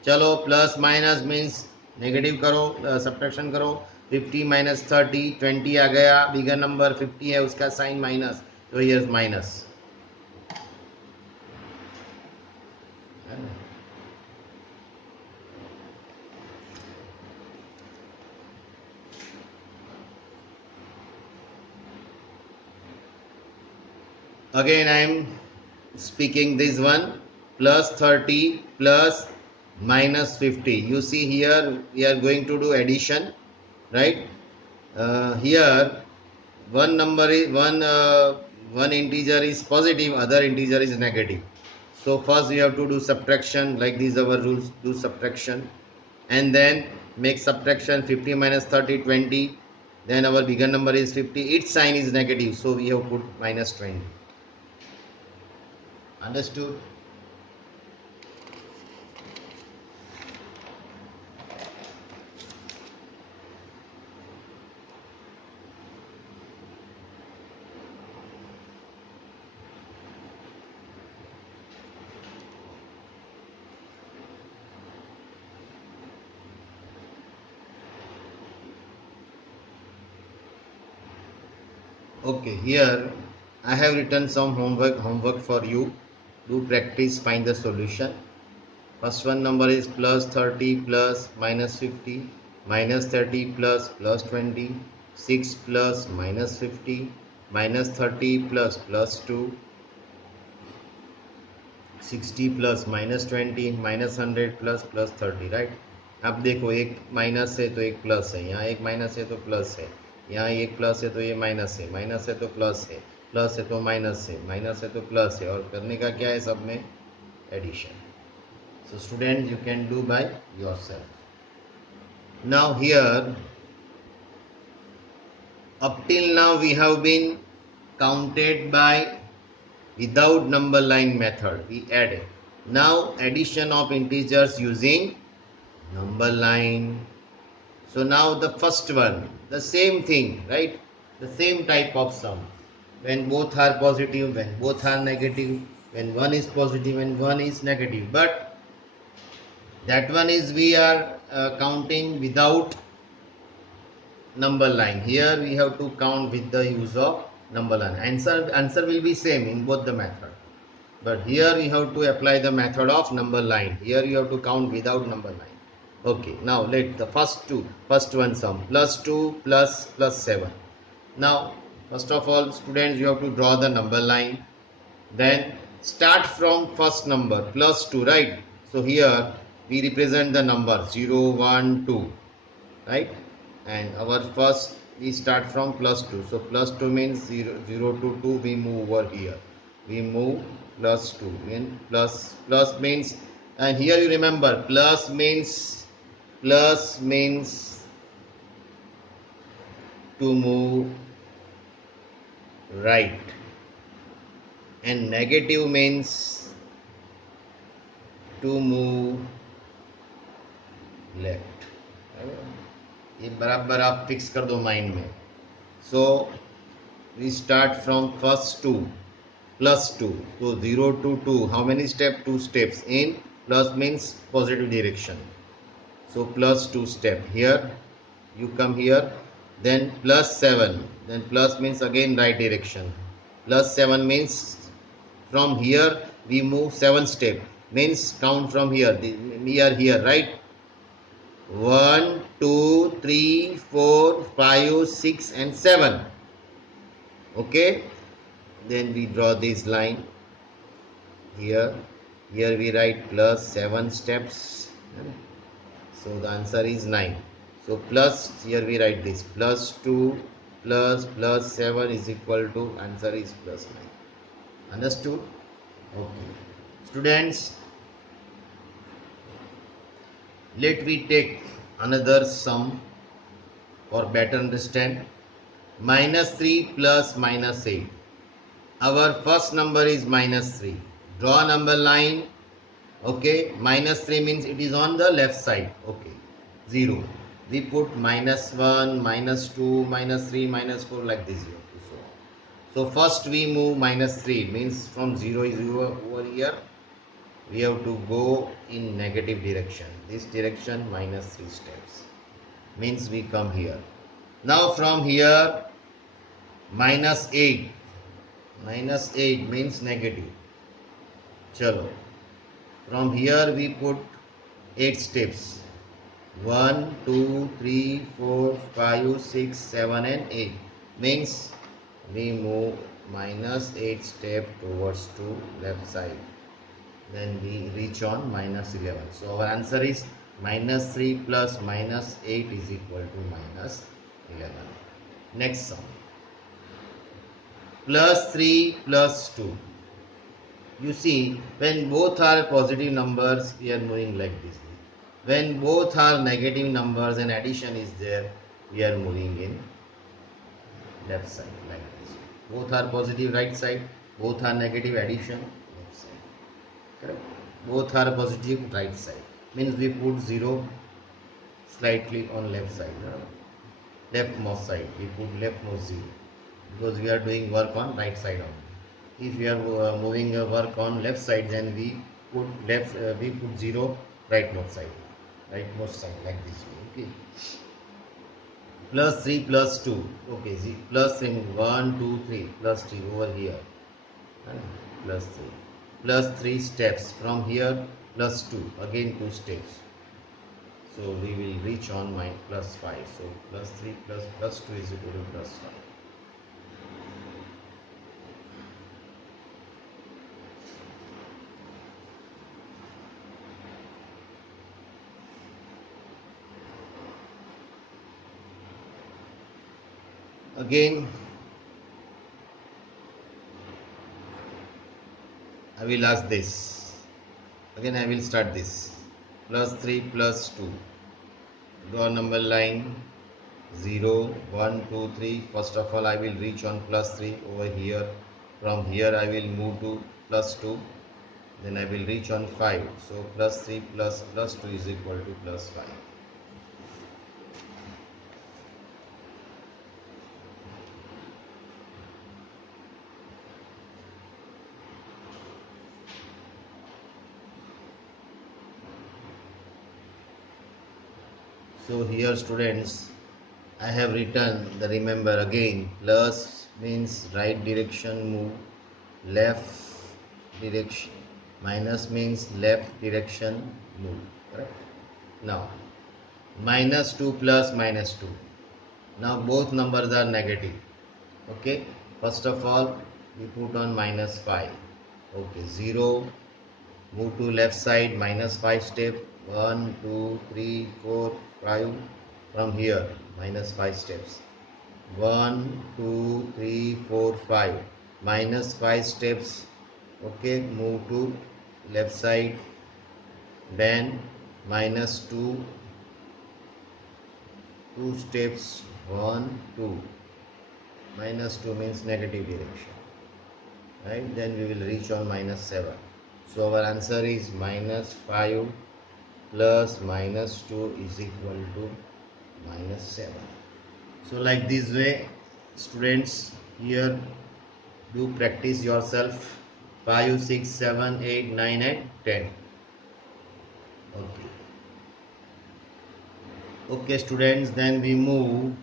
चलो plus minus means negative करो, subtraction करो, 50 minus 30 20 आ गया, bigger number 50 है उसका sign minus, तो here minus. Again I am speaking this one, plus 30 plus minus 50, you see here we are going to do addition, right, here one number is one integer is positive, other integer is negative, so first we have to do subtraction, like these our rules, do subtraction and then make subtraction, 50 minus 30 20, then our bigger number is 50, its sign is negative, so we have put minus 20. Understood? Okay, here I have written some homework for you. Do practice, find the solution. First one number is plus 30 plus minus 50, minus 30 plus 20, 6 plus minus 50, minus 30 plus 2, 60 plus minus 20, minus 100 plus 30, right. अब देखो एक minus है तो एक plus है, यहाँ एक minus है तो प्लस है, यहाँ एक प्लस है तो ये माइनस है, माइनस है तो प्लस है, प्लस है तो माइनस है, माइनस है तो प्लस है, और करने का क्या है सब में, addition. So students, you can do by yourself. Now here, up till now we have been counted by without number line method, we added. Now addition of integers using number line. So now the first one, the same thing, right? The same type of sum. When both are positive, when both are negative, when one is positive and one is negative. But that one is we are counting without number line. Here we have to count with the use of number line. Answer will be same in both the method. But here we have to apply the method of number line. Here you have to count without number line. Okay, now let the first one sum, plus 2 plus 7. Now first of all students, you have to draw the number line, then start from first number plus 2, right? So here we represent the number 0 1 2, right, and our first we start from plus 2, so plus 2 means 0 to 2, we move over here, we move plus 2, and plus means And here you remember plus means to move right, and negative means to move left. ये बराबर आप fix कर दो mind में. So we start from first to +2. So 0 to 2, how many steps? 2 steps. In plus means positive direction, so +2 step. Here you come here, then +7, then plus means again right direction. +7 means from here we move 7 step, means count from here. We are here, right? 1 2 3 4 5 6 and 7. Okay, then we draw this line here. Here we write +7 steps, so the answer is 9. So plus, here we write this +2 plus 7 is equal to, answer is +9. Understood? Okay, students, let we take another sum for better understand. -3 plus -8. Our first number is -3. Draw number line. Okay, -3 means it is on the left side. Okay, 0. We put -1, -2, -3, -4 like this. So first we move -3, means from 0 is over here. We have to go in negative direction. This direction -3 steps. Means we come here. Now from here -8. -8 means negative. Chalo. From here we put 8 steps. 1, 2, 3, 4, 5, 6, 7 and 8. Means we move -8 step towards to left side. Then we reach on -11. So our answer is -3 plus -8 is equal to -11. Next sum. +3 plus 2. You see, when both are positive numbers, we are moving like this. When both are negative numbers and addition is there, we are moving in left side like this. Both are positive, right side. Both are negative, addition, left side. Correct? Both are positive, right side. Means we put 0 slightly on left side. Leftmost side, we put leftmost 0. Because we are doing work on right side only. If we are moving work on left side, then we put 0 rightmost side, like this way. Okay. +3 plus 2. Okay, +3 1 2 3 +3 over here, and +3 +3 steps from here, +2 again 2 steps. So we will reach on my +5. So +3 plus +2 is equal to +5. Again, I will ask this. Again, I will start this. +3 plus 2. Draw number line 0, 1, 2, 3. First of all, I will reach on +3 over here. From here, I will move to +2. Then I will reach on 5. So +3 plus +2 is equal to +5. So here, students, I have written the, remember again, plus means right direction move, left direction, minus means left direction move. Correct? Now -2 plus -2. Now both numbers are negative. Okay, first of all we put on -5. Okay, 0, move to left side, -5 step, 1 2 3 4 5. From here -5 steps, 1 2 3 4 5, -5 steps. Okay, move to left side, then minus 2, 2 steps, 1 2, minus 2 means negative direction, right? Then we will reach on minus 7. So our answer is minus 5 plus minus 2 is equal to minus 7. So like this way, students, here do practice yourself. 5 6 7 8 9 and 10. Okay, okay students, then we move.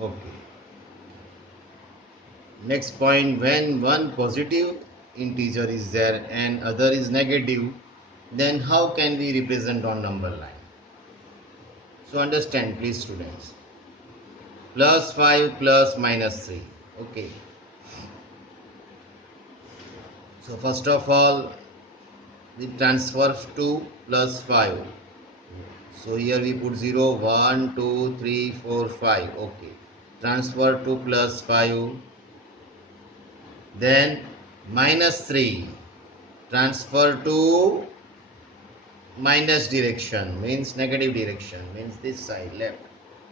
Okay, next point, when one positive integer is there and other is negative, then how can we represent on number line? So understand please students, plus 5 plus minus 3. Okay, so first of all we transfer to plus 5. So here we put 0 1 2 3 4 5. Okay, transfer to plus 5, then minus 3, transfer to minus direction means negative direction, means this side left.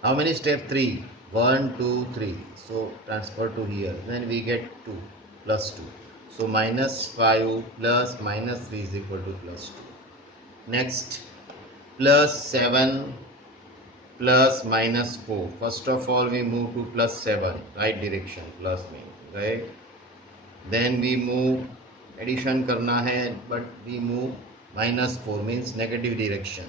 How many step? 3, 1 2 3. So transfer to here, then we get 2 plus 2. So minus 5 plus minus 3 is equal to plus 2. Next, plus 7 plus minus 4. First of all we move to plus 7, right direction, plus means right. Then we move, addition karna hai, but we move minus 4 means negative direction.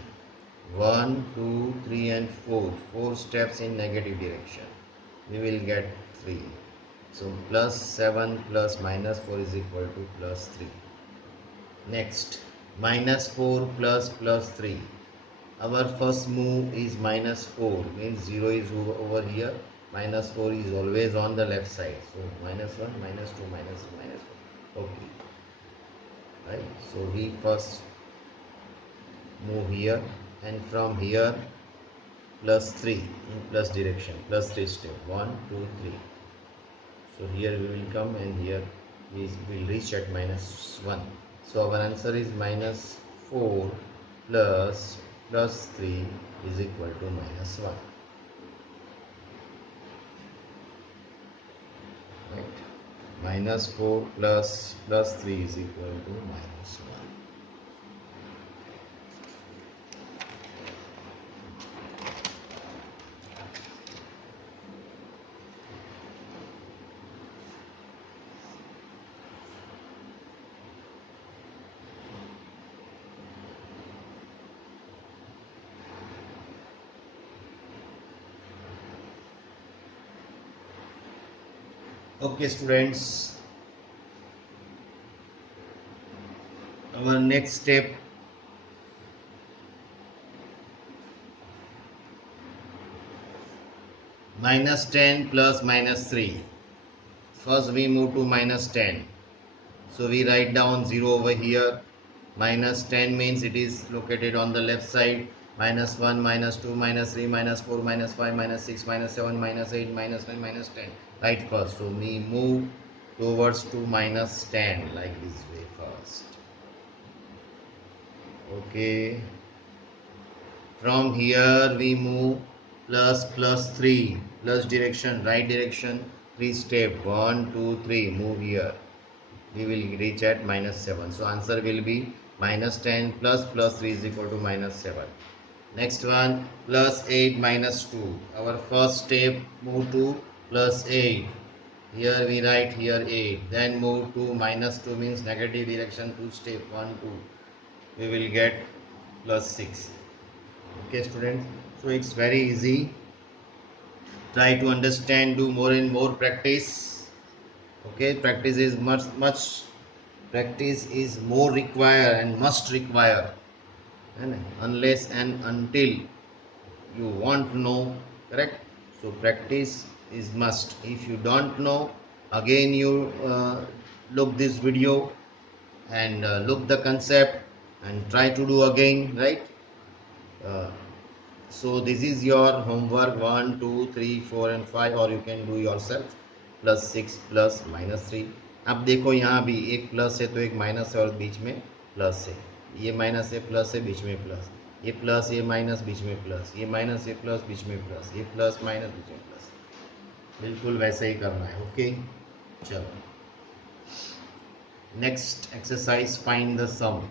1 2 3 and 4, 4 steps in negative direction, we will get 3. So plus 7 plus minus 4 is equal to plus 3. Next, minus 4 plus 3. Our first move is minus 4, means 0 is over here, minus 4 is always on the left side. So minus 1, minus 2, minus 3, minus 4. Okay, right. So we first move here, and from here plus 3 in plus direction, plus 3 step, 1 2 3. So here we will come, and here we will reach at minus 1. So our answer is minus 4 plus 3 is equal to minus 1. Right. Minus 4 plus 3 is equal to minus 1. Okay students, our next step, minus 10 plus minus 3. First we move to minus 10. So we write down 0 over here. Minus 10 means it is located on the left side. Minus 1, minus 2, minus 3, minus 4, minus 5, minus 6, minus 7, minus 8, minus 9, minus 10. Right first. So we move towards to minus 10 like this way first. Okay. From here we move plus 3, plus direction, right direction, 3 step, 1 2 3, move here, we will reach at minus 7. So answer will be minus 10 plus 3 is equal to minus 7. Next one, plus 8 minus 2. Our first step, move to plus 8. Here we write here 8. Then move to minus 2 means negative direction, 2 step, 1 2. We will get plus 6. Okay students, so it's very easy. Try to understand, do more and more practice. Okay, practice is much practice is more required and must require. है ना, unless and until you want to know, correct? So practice is must. If you don't know, again you look this video and look the concept and try to do again, right? uh, so this is your homework 1 2 3 4 and 5, or you can do yourself. Plus 6 plus minus 3. अब देखो यहाँ भी एक plus है तो एक minus है और बीच में प्लस है. ये माइनस है प्लस है बीच में प्लस, ये प्लस ये माइनस बीच में प्लस, ये माइनस ये प्लस बीच में प्लस, ये प्लस माइनस बीच में प्लस. बिल्कुल वैसे ही करना है. ओके चलो next exercise find the sum.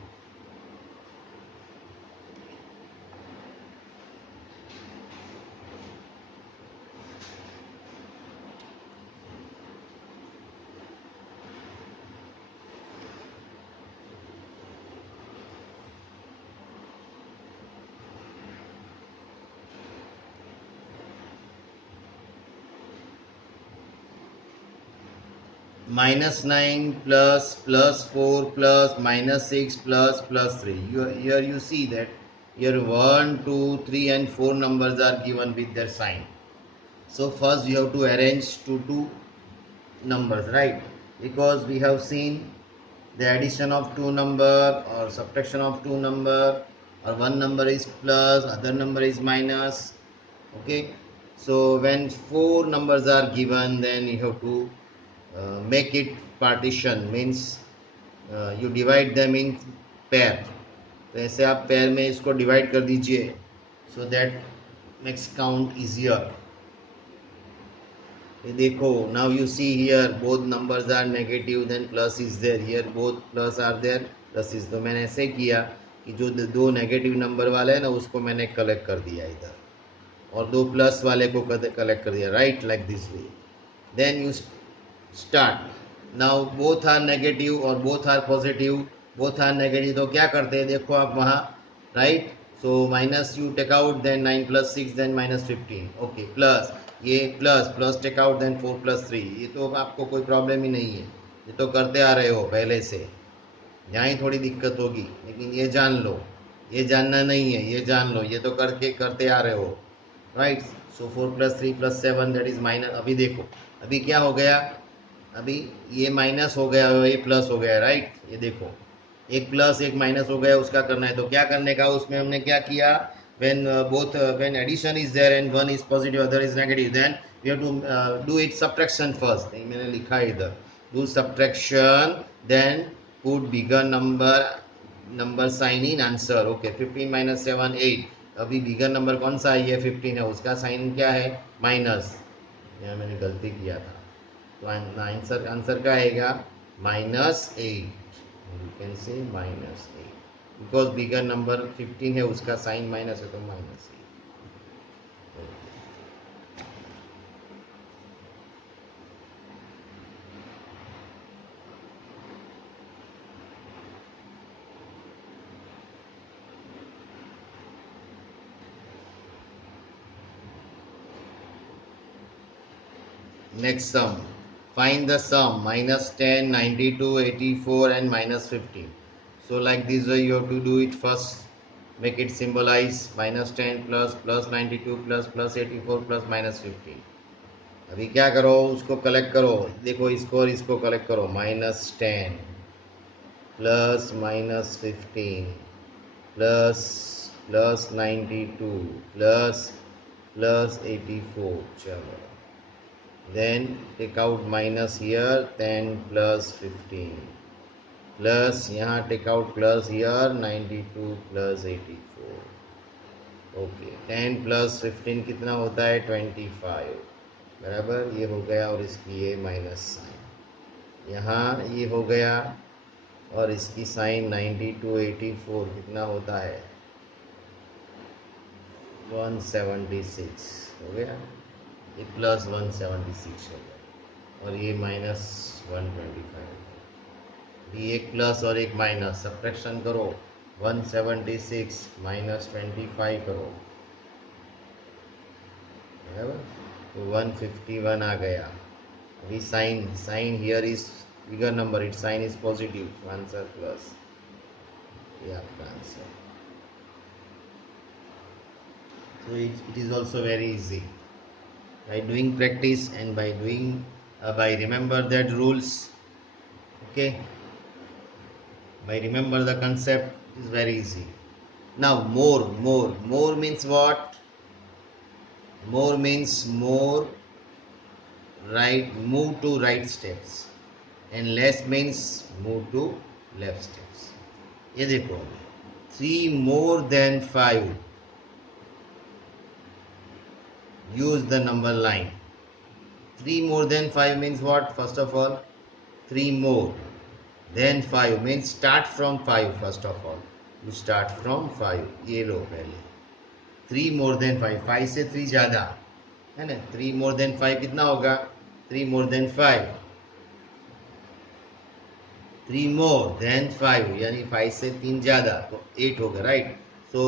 -9 plus 4 plus -6 plus 3. Here you see that here 1 2 3 and 4 numbers are given with their sign. So first you have to arrange two numbers, right? Because we have seen the addition of two number or subtraction of two number, or one number is plus, other number is minus. Okay, so when four numbers are given, then you have to make it partition, means you divide them in pair. तो ऐसे आप pair में इसको divide कर दीजिए, so that makes count easier. ये देखो, now you see here both numbers are negative, then plus is there. Here both plus are there, plus is. तो मैंने ऐसे किया कि जो दो नेगेटिव नंबर वाले है ना उसको मैंने कलेक्ट कर दिया इधर, और दो प्लस वाले को कलेक्ट कर दिया, right, like this way. Then you start. Now both are negative और both are positive. Both are negative तो क्या करते हैं, देखो आप वहाँ, right. So minus you take out, then 9 + 6 then -15. Okay, plus ये प्लस टेक आउट, देन 4 + 3. ये तो आपको कोई प्रॉब्लम ही नहीं है, ये तो करते आ रहे हो पहले से. यहाँ ही थोड़ी दिक्कत होगी, लेकिन ये जान लो, ये जानना नहीं है, ये जान लो, ये तो करते आ रहे हो, right. So 4 + 3 + 7 that is minus. अभी देखो, अभी क्या हो गया, अभी ये माइनस हो गया, ये प्लस हो गया, राइट. ये देखो, एक प्लस एक माइनस हो गया, उसका करना है. तो क्या करने का, उसमें हमने क्या किया, when both when addition is there and one is positive other is negative, then we have to do it subtraction first. मैंने लिखा है इधर, do subtraction, then put bigger number sign in answer. Okay, 15 - 7 8. अभी bigger number कौन सा है, ये 15 है, उसका साइन क्या है, माइनस. यहाँ मैंने गलती किया था, तो आंसर का आएगा -8. You can say -8, because bigger number 15 है, उसका साइन माइनस है, तो -8. Next sum. Find the sum -10, 92, 84 and -15. So like this way you have to do it first. Make it symbolize -10 plus 92 plus 84 plus -15. अभी क्या करो, उसको कलेक्ट करो. देखो इसको और इसको कलेक्ट करो. -10 प्लस -15 प्लस 92 प्लस 84. चलो, then take out minus here, 10 plus 15 plus यहाँ take out plus here, 92 plus 84. Okay, 10 plus 15 कितना होता है, 25, बराबर. ये हो गया, और इसकी ये माइनस साइन यहाँ ये हो गया, और इसकी साइन 92 84 कितना होता है, 176 हो गया. ये प्लस 176 हो गया, और ये -125. ये एक प्लस और एक माइनस, सब्ट्रैक्शन करो. 176 -25 करो, बराबर. तो 151 आ गया. अभी sign here is bigger number, it sign is positive, answer plus. ये आपका answer. So it is also very easy. By doing practice and by doing by remember that rules, okay, by remember the concept, is very easy. Now more means what? More means more right, move to right steps, and less means move to left steps. ये देखो, 3 more than 5, use the number line. 3 more than 5 means what? First of all, 3 more then 5 means start from 5. First of all, you start from 5. ये लो पहले 3 more than 5, 5 से 3 ज़्यादा है ना. 3 more than 5 कितना होगा? 3 more than 5, 3 more than 5 यानी 5 से 3 ज़्यादा तो 8 होगा, राइट. सो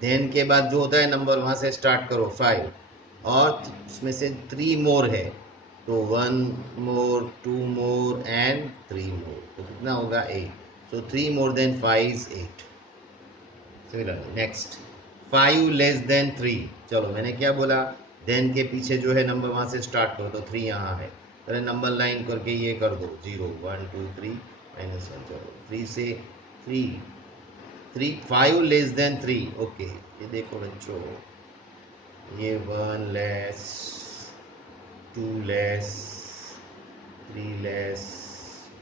देन के बाद जो होता है नंबर वहाँ से स्टार्ट करो 5, और उसमें से 3 मोर है तो 1 मोर, 2 मोर एंड 3 मोर, तो कितना होगा? 8. सो 3 more than 5 is 8. Similar next 5 less than 3. चलो मैंने क्या बोला? देन के पीछे जो है नंबर वहाँ से स्टार्ट करो, तो 3 यहाँ है, पहले नंबर लाइन करके ये कर दो 0 1 2 3 -1. चलो 3 से 3 5 लेस देन 3. ओके, ये देखो बच्चों, ये 1 लेस, 2 लेस, 3 लेस,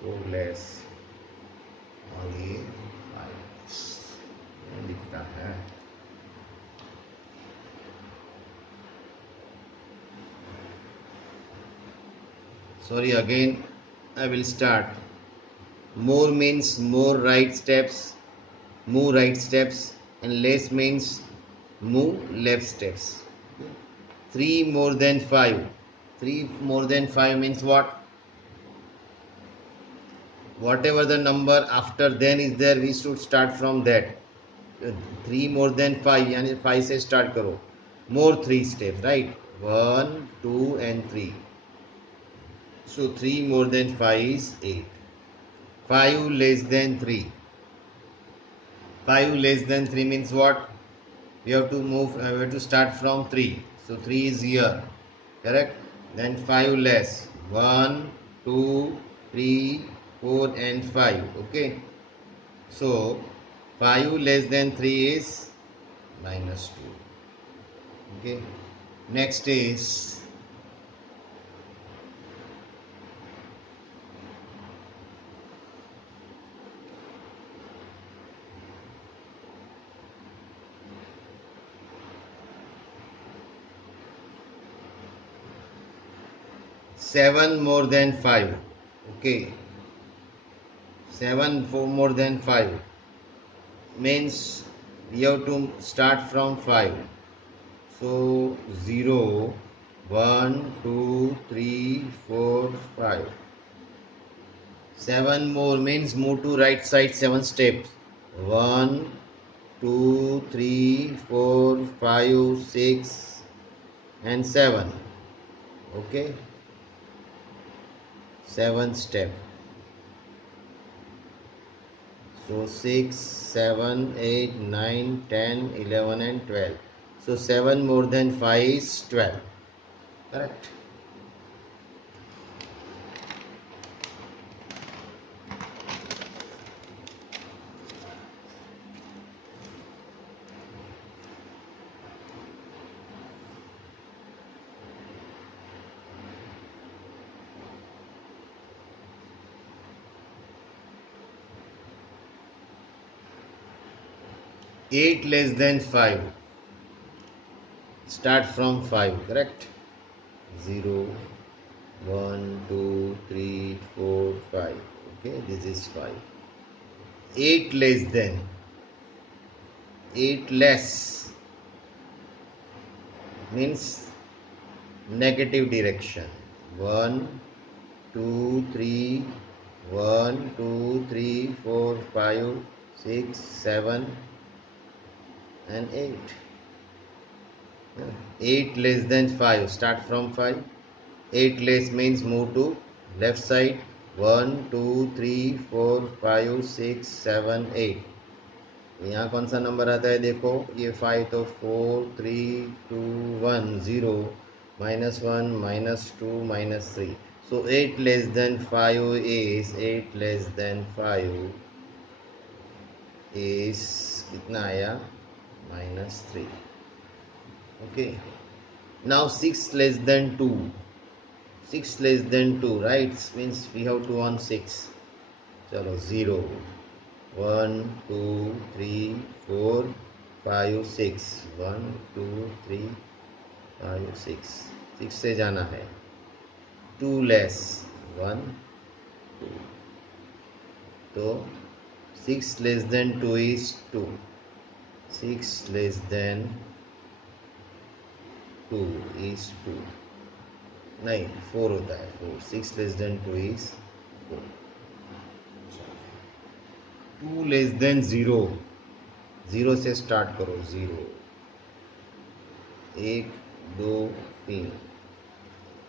4 लेस, और ये 5 लिखता है. Sorry, again I will start. More means more right steps, move right steps, and less means move left steps. 3 more than 5. 3 more than 5 means what? Whatever the number after then is there, we should start from that. 3 more than 5 यानी 5 से start करो. More 3 steps, right? 1 2 and 3. So 3 more than 5 is 8. 5 less than 3. 5 less than 3 means what? We have to move, we have to start from 3. So 3 is here, correct? Then 5 less. 1, 2, 3, 4 and 5. Okay. So 5 less than 3 is -2. Okay. Next is 7 more than 5. Okay, 7 more than 5 means we have to start from 5. So 0 1 2 3 4 5. 7 more means move to right side 7 steps. 1 2 3 4 5 6 and 7. Okay, 7 step. So 6 7 8 9 10 11 and 12. So 7 more than 5 is 12, correct? Eight less than 5. Start from 5, correct? 0 1 2 3 4 5. Okay, this is 5. 8 less than, 8 less means negative direction. 1 2 3 1 2 3 4 5 6 7 and 8. 8 less than 5. Start from 5. 8 less means move to left side. 1 2 3 4 5 6 7 8. यहाँ कौन सा number आता है देखो, ये 5 तो 4 3 2 1 0 -1 -2 -3. So 8 less than 5 is 8 less than 5 is कितना आया -3. Okay. Now 6 less than 2. 6 less than 2, right? Means we have 2 on 6. Chalo 0 1 2 3 4 5 6 1 2 3 5 6 6 से जाना है 2 लेस 1 2 तो 6 less than 2 is 2 6 less than 2 is 2 नहीं 4 होता है 4 6 less than 2 is 4 2 less than 0 0 से स्टार्ट करो 0 1 2 3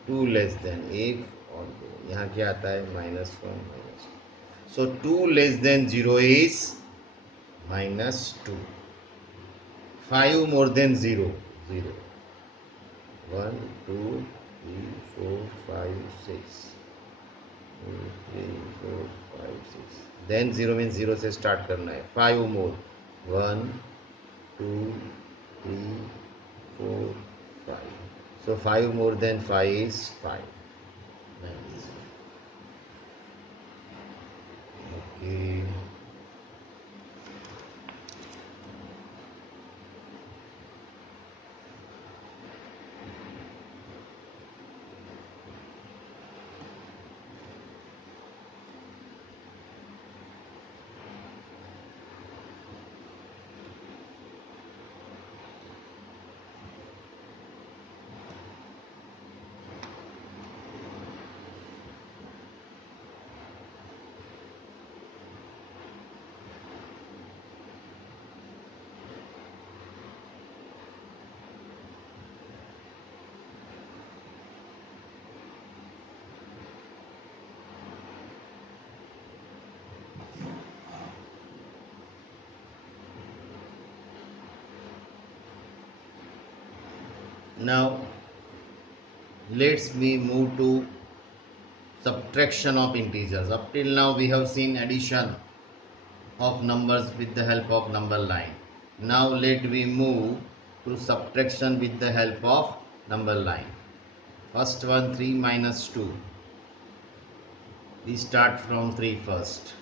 2 लेस देन 1 और 2 यहाँ क्या आता है -1 -2. So 2 less than 0 is -2. 5 more than 0 0 1 2 3 4 5 6 2 3 4 5 6. Then 0 means 0 से start करना है 5 more 1 2 3 4 5. So 5 more than 5 is 5. Nice. Okay. Now let's we move to subtraction of integers. Up till now we have seen addition of numbers with the help of number line. Now let we move to subtraction with the help of number line. First one 3 minus 2. We start from 3 first.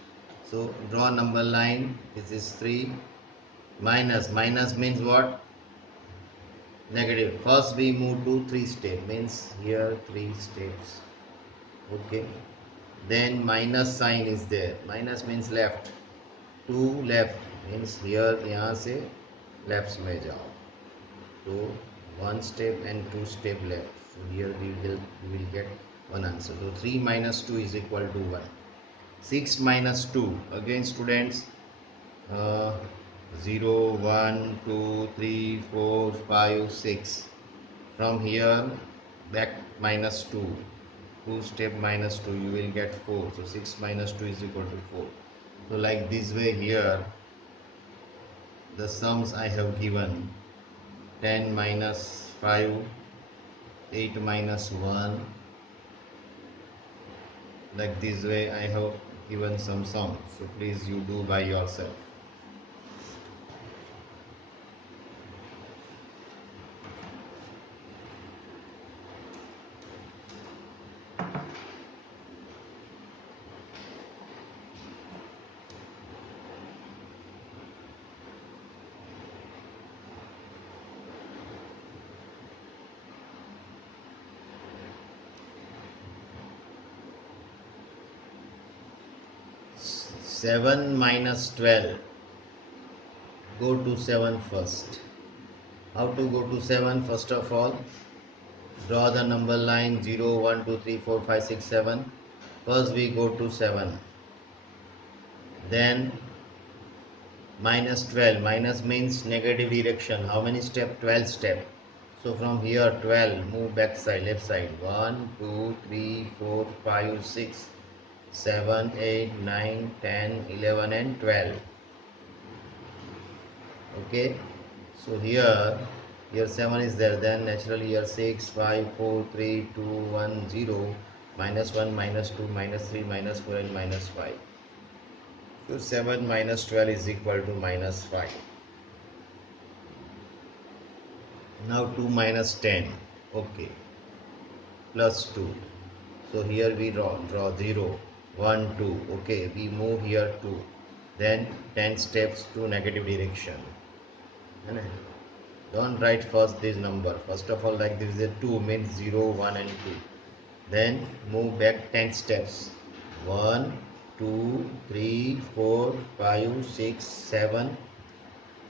So draw number line. This is 3 minus. Minus means what? Negative. First we move to 3 step, means here 3 steps. Okay. Then minus sign is there. Minus means left. 2 left means here यहाँ से left में जाओ. So 1 step and 2 step left. So here we will get one answer. So 3 minus 2 is equal to 1. 6 minus 2. Again students, 0 1 2 3 4 5 6. From here back minus 2. 2 step minus 2 you will get 4. So 6 minus 2 is equal to 4. So like this way here the sums I have given 10 minus 5, 8 minus 1. Like this way I have given some sums. So please you do by yourself. Seven minus 12. Go to 7 first. How to go to 7? First of all, draw the number line 0, 1, 2, 3, 4, 5, 6, 7. First we go to 7. Then minus 12. Minus means negative direction. How many step? 12 step. So from here 12, move back side, left side. 1, 2, 3, 4, 5, 6, 7, 8, 9, 10, 11 and 12. Okay, so here 7 is there, then naturally here 6 5 4 3 2 1 0, minus 1 minus 2 minus 3 minus 4 and minus 5. So 7 minus 12 is equal to minus 5. Now 2 minus 10, okay, plus 2. So here we draw 0 1 2, okay, we move here 2, then 10 steps to negative direction. Don't write first this number. First of all, like this is a 2 means 0 1 and 2. Then move back 10 steps. 1 2 3 4 5 6 7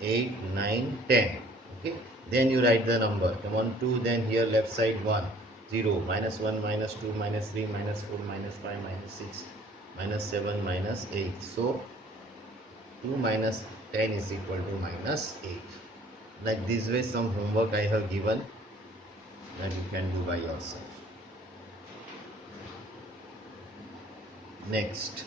8 9 10. Okay, then you write the number. Come on, 2, then here left side 1 0 minus 1 minus 2 minus 3 minus 4 minus 5 minus 6 minus 7 minus 8. So 2 minus 10 is equal to minus 8. Like this way, some homework I have given that you can do by yourself. Next,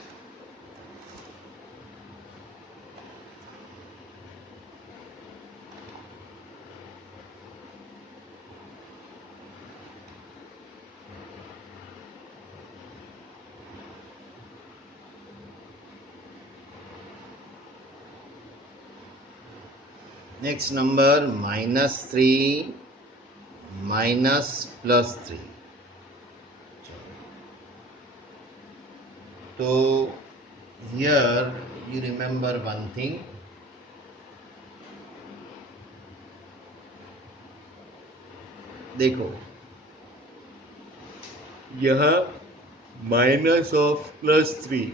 number minus 3 minus plus 3. So here you remember one thing, देखो यह minus of plus 3,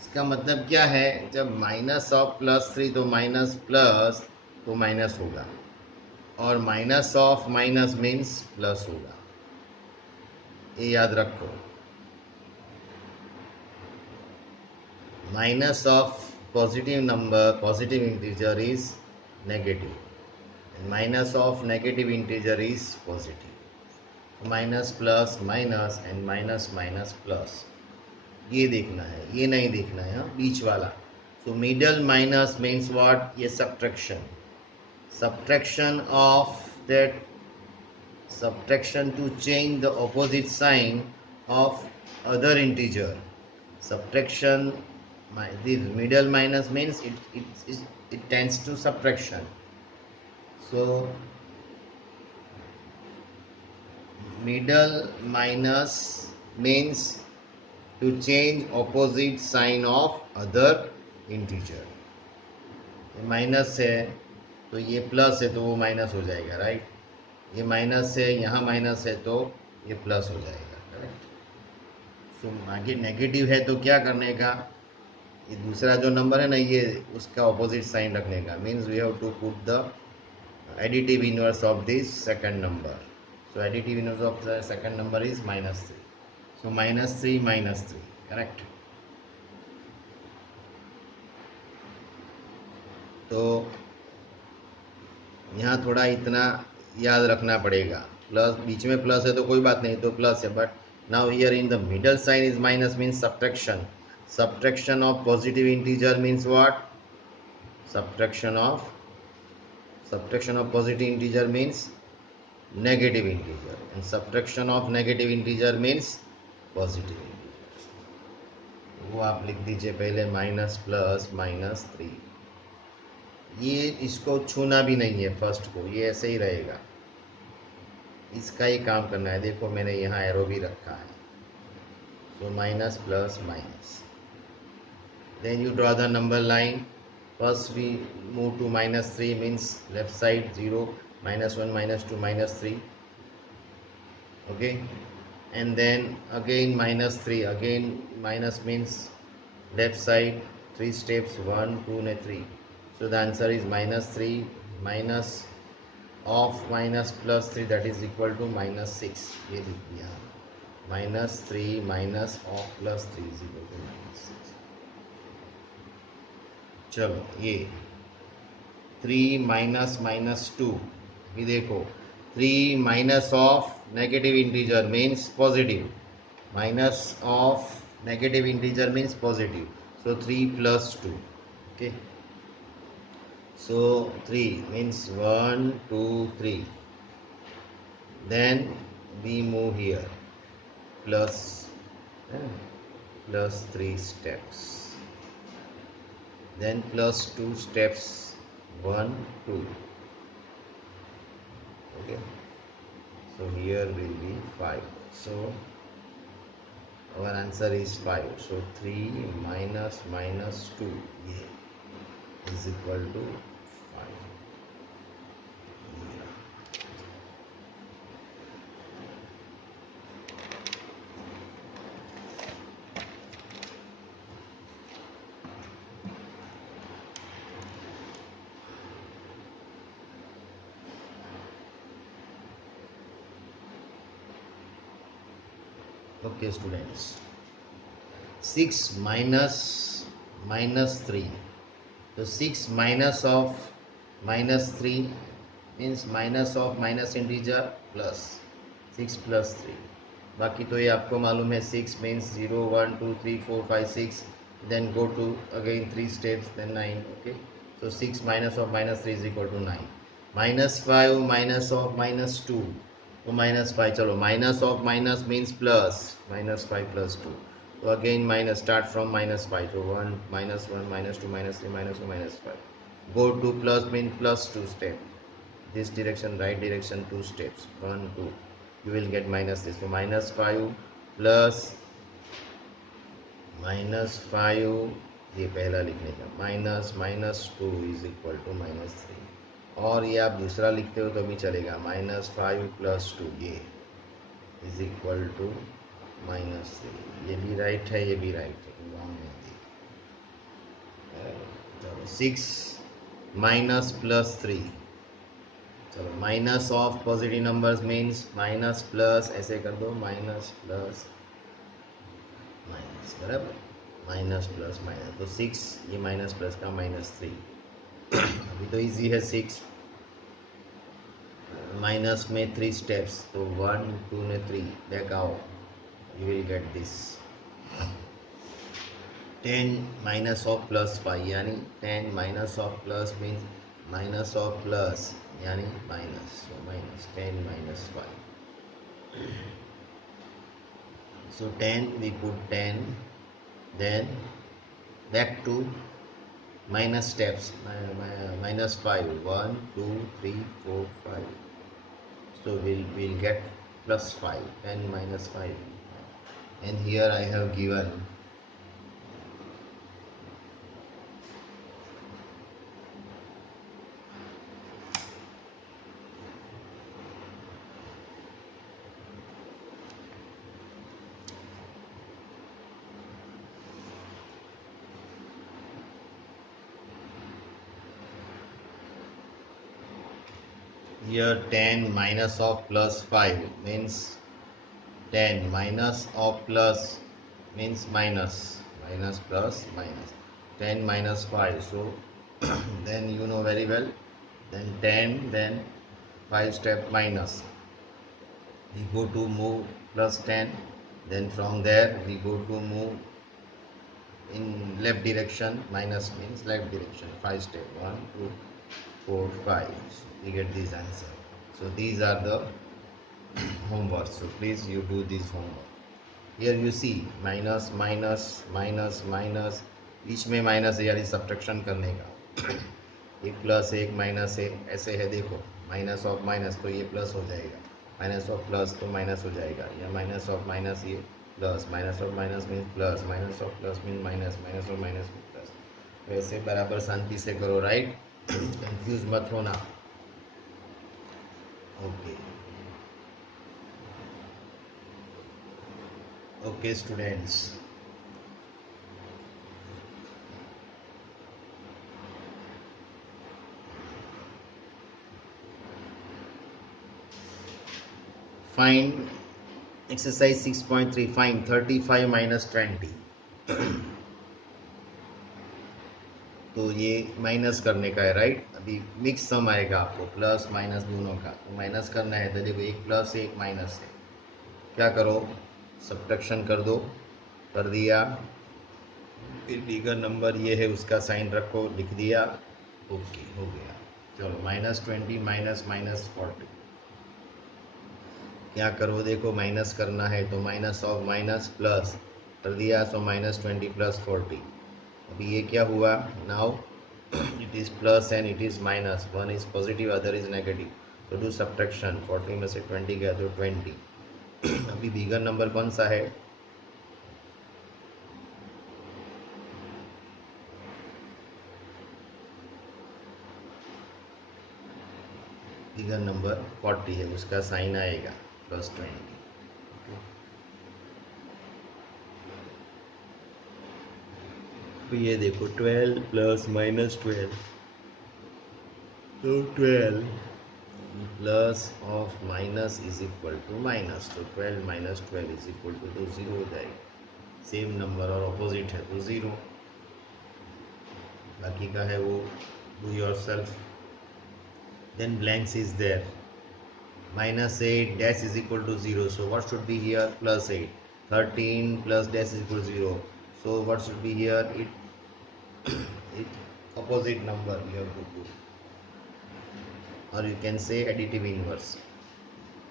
इसका मतलब क्या है, जब minus of plus 3 तो minus plus तो minus होगा, और minus of minus means plus होगा, ये याद रखो. Minus of positive number, positive integer is negative, and minus of negative integer is positive. Minus plus minus and minus minus plus, ये देखना है, ये नहीं देखना है, बीच वाला. So middle minus means what? ये subtraction, subtraction of that, subtraction to change the opposite sign of other integer. Subtraction, the middle minus means it tends to subtraction. So middle minus means to change opposite sign of other integer. Minus है तो ये plus है तो वो minus हो जाएगा, right. ये minus है, यहाँ माइनस है तो ये प्लस हो जाएगा, करेक्ट. सो आगे नेगेटिव है तो क्या करने का, ये दूसरा जो नंबर है ना, ये उसका ऑपोजिट साइन रखने का. Means we have to put the additive inverse of this second number. So additive inverse of the second number is minus 3. So minus 3, correct. तो यहाँ थोड़ा इतना याद रखना पड़ेगा, प्लस बीच में प्लस है तो कोई बात नहीं, तो प्लस है, but now here in the middle sign is minus means subtraction. Subtraction of positive integer means what? Subtraction of positive integer means negative integer, and subtraction of negative integer means positive integer. वो आप लिख दीजिए पहले, minus plus minus 3. ये इसको छूना भी नहीं है फर्स्ट को, ये ऐसे ही रहेगा, इसका ही काम करना है. देखो मैंने यहाँ एरो भी रखा है. तो minus plus minus, then you draw the number line. First we move to minus 3 means left side 0, minus 1 minus 2 minus 3, okay, and then again minus 3, again minus means left side 3 steps, 1 2 and 3. So the answer is minus 3 minus of minus plus 3, that is equal to minus 6. ये लिख दिया, minus 3 minus of plus 3 is equal to minus 6. चलो ये 3 minus minus 2, ये देखो 3 minus of negative integer means positive, minus of negative integer means positive. So 3 plus 2, okay. So 3 means 1 2 3. Then we move here plus plus 3 steps, then plus 2 steps, 1 2. Okay, so here will be 5. So our answer is 5. So 3 minus minus 2 is equal to 5. Okay students, 6 minus minus 3. So 6 minus of minus 3 means minus of minus integer plus 6 plus 3. बाकी तो ये आपको मालूम है, 6 means 0 1 2 3 4 5 6, then go to again 3 steps, then 9. Okay, so 6 minus of minus 3 is equal to 9. minus 5 minus of minus 2, तो minus 5. चलो minus of minus means plus, minus 5 plus 2. So again minus, start from minus 5. So 1 minus 1 minus 2 minus 3 minus 2 minus 5. Go to plus means plus 2 step. This direction, right direction, 2 steps. 1 2. You will get minus this. So minus 5 plus minus 5, ये पहला लिखने का, minus minus 2 is equal to minus 3. और ये आप दूसरा लिखते हो तो भी चलेगा, माइनस 5 प्लस 2 ये इज इक्वल टू माइनस 3. ये भी राइट है, ये भी राइट है, रॉन्ग नहीं. चलो 6 माइनस प्लस 3. चलो minus of positive numbers means minus plus, ऐसे कर दो, माइनस प्लस माइनस, बराबर, माइनस प्लस माइनस. तो 6 ये माइनस प्लस का माइनस 3. अभी तो इजी है. 6 माइनस में 3 स्टेप्स, तो 1 2 ने 3 बैक आओ, you will get this. 10 minus of plus 5 यानी 10 minus of plus means minus of plus यानी minus. So minus 10 minus 5. So 10 we put 10, then back to minus steps, minus 5, 1 2 3 4 5. So we'll get plus 5, 10 minus 5. And here I have given here 10 minus of plus 5 means 10 minus of plus means minus, minus plus minus, 10 minus 5. So then you know very well, then 10, then 5 step minus, we go to move plus 10, then from there we go to move in left direction, minus means left direction, 5 step, 1 2 4 5. So we get this answer. So these are the homework. So please you do this homework. Here you see minus minus minus minus, बीच में minus है यानी subtraction करने का. एक plus एक minus है, ऐसे है, देखो माइनस ऑफ माइनस तो ये प्लस हो जाएगा, माइनस ऑफ प्लस तो माइनस हो जाएगा, या माइनस ऑफ माइनस ये plus, minus of minus means plus, minus of plus means minus, minus of minus means plus. वैसे बराबर शांति से करो, राइट, कंफ्यूज मत होना. Okay okay students, find exercise 6.3, find 35 minus 20. तो ये माइनस करने का है, राइट. अभी मिक्स सम आएगा आपको, प्लस माइनस दोनों का, तो माइनस करना है. तो देखो एक प्लस एक माइनस है, क्या करो, सब्ट्रैक्शन कर दो, कर दिया, फिर बिगर नंबर ये है उसका साइन रखो, लिख दिया, ओके हो गया। चलो -20 माइनस -40 क्या करो, देखो माइनस करना है तो माइनस ऑफ माइनस प्लस कर दिया, सो -20 + 40। अभी ये क्या हुआ, now it is plus and it is minus, one is positive other is negative, तो डू सब्ट्रैक्शन, 40 में से 20 गया तो 20। अभी बिगर नंबर कौन सा है, बिगर नंबर 40 है, उसका साइन आएगा +20। तो ये देखो 12 + -12, तो 12 plus of minus is equal to minus, तो 12 - 12 इज इक्वल टू 0 हो जाएगा। सेम नंबर और अपोजिट है तो 0, बाकी का है वो do yourself. Then blanks is there, -8 dash is equal to 0, so what should be here, +8, 13 plus dash is equal to 0, so what should be here, it opposite number you have to put, or you can say additive inverse,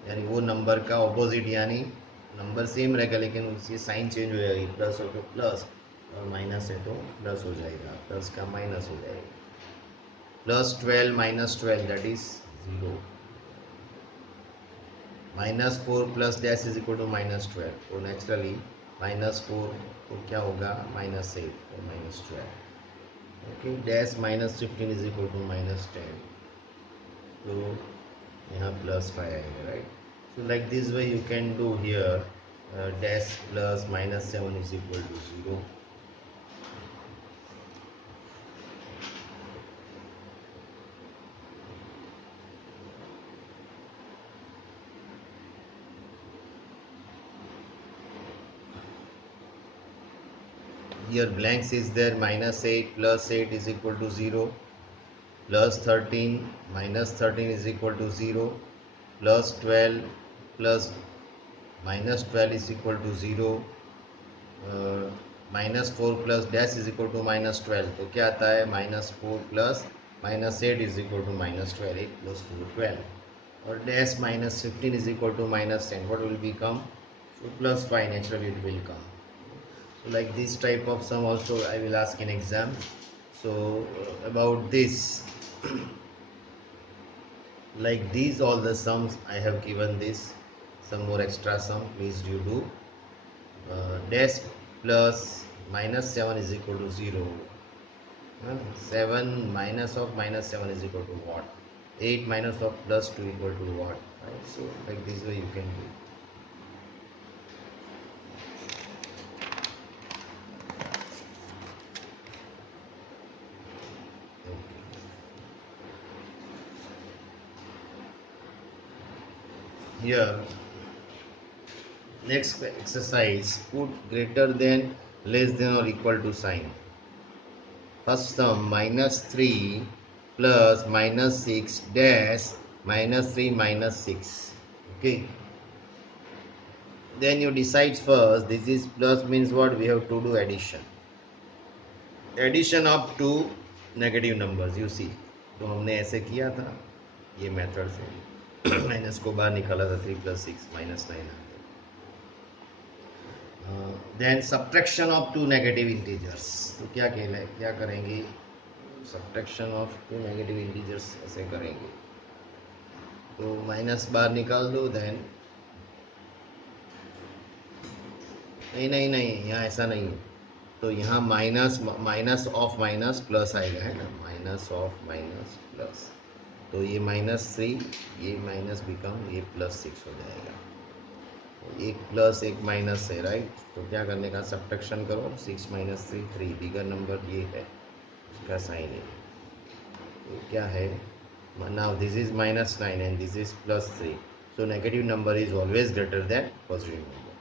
यानी वो number का opposite, यानी number same रहेगा लेकिन उसकी sign change हो जाएगी, plus हो तो प्लस और माइनस है तो प्लस हो जाएगा, प्लस का माइनस हो जाएगा। +12 - 12 that is 0, -4 plus dash is equal to -12, तो नेचुरली -4 तो क्या होगा, -8 तो -12, okay. Dash -15 is equal to -10, तो यहाँ +5 आएगा, right. So like this way you can do here, dash plus -7 is equal to 0. Here blanks is there, -8 plus 8 is equal to 0, plus 13 minus 13 is equal to 0, plus 12 plus -12 is equal to 0, -4 plus dash is equal to -12, तो क्या आता है, -4 plus -8 is equal to -12, 8 plus 4 12, or dash -15 is equal to -10, what will become, so +5, naturally it will come. So like this type of sum also I will ask in exam. So about this, like these all the sums I have given this, some more extra sum please you do. Dash plus -7 is equal to 0, 7 minus of -7 is equal to what, 8 minus of +2 equal to what, right? So like this way you can do. Here next exercise, put greater than, less than or equal to sign. First sum, -3 plus -6 dash -3 -6, okay. Then you decide first, this is plus means what, we have to do addition of two negative numbers, you see, तो हमने ऐसे किया था ये method से, minus को बाहर निकाला था, 3 + 6 -9। Then subtraction of two negative integers, तो क्या करेंगे, subtraction of two negative integers ऐसे करेंगे, तो माइनस बाहर निकाल दो, देन नहीं यहाँ ऐसा नहीं है, तो यहाँ माइनस ऑफ माइनस प्लस आएगा, है ना, माइनस ऑफ माइनस प्लस, तो ये -3, ये माइनस बिकम ये +6 हो जाएगा, एक प्लस एक माइनस है, राइट। तो क्या करने का, सब्ट्रैक्शन करो, 6 - 3 3, बिगर नंबर ये है, इसका साइन है, तो क्या है, now this is -9 and this is +3, so negative number is always greater than positive number,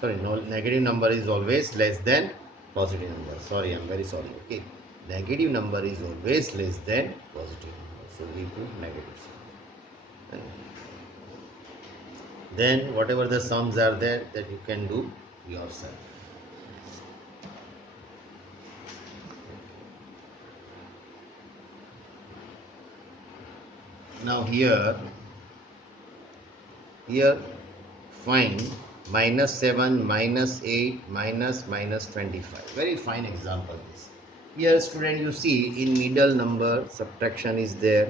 sorry, no, negative number is always less than positive number, sorry, I'm very sorry, okay, negative number is always less than positive number, so we put negative sign. Then whatever the sums are there, that you can do yourself. Now here find -7, -8, -25. Very fine example this. Here student, you see in middle number subtraction is there.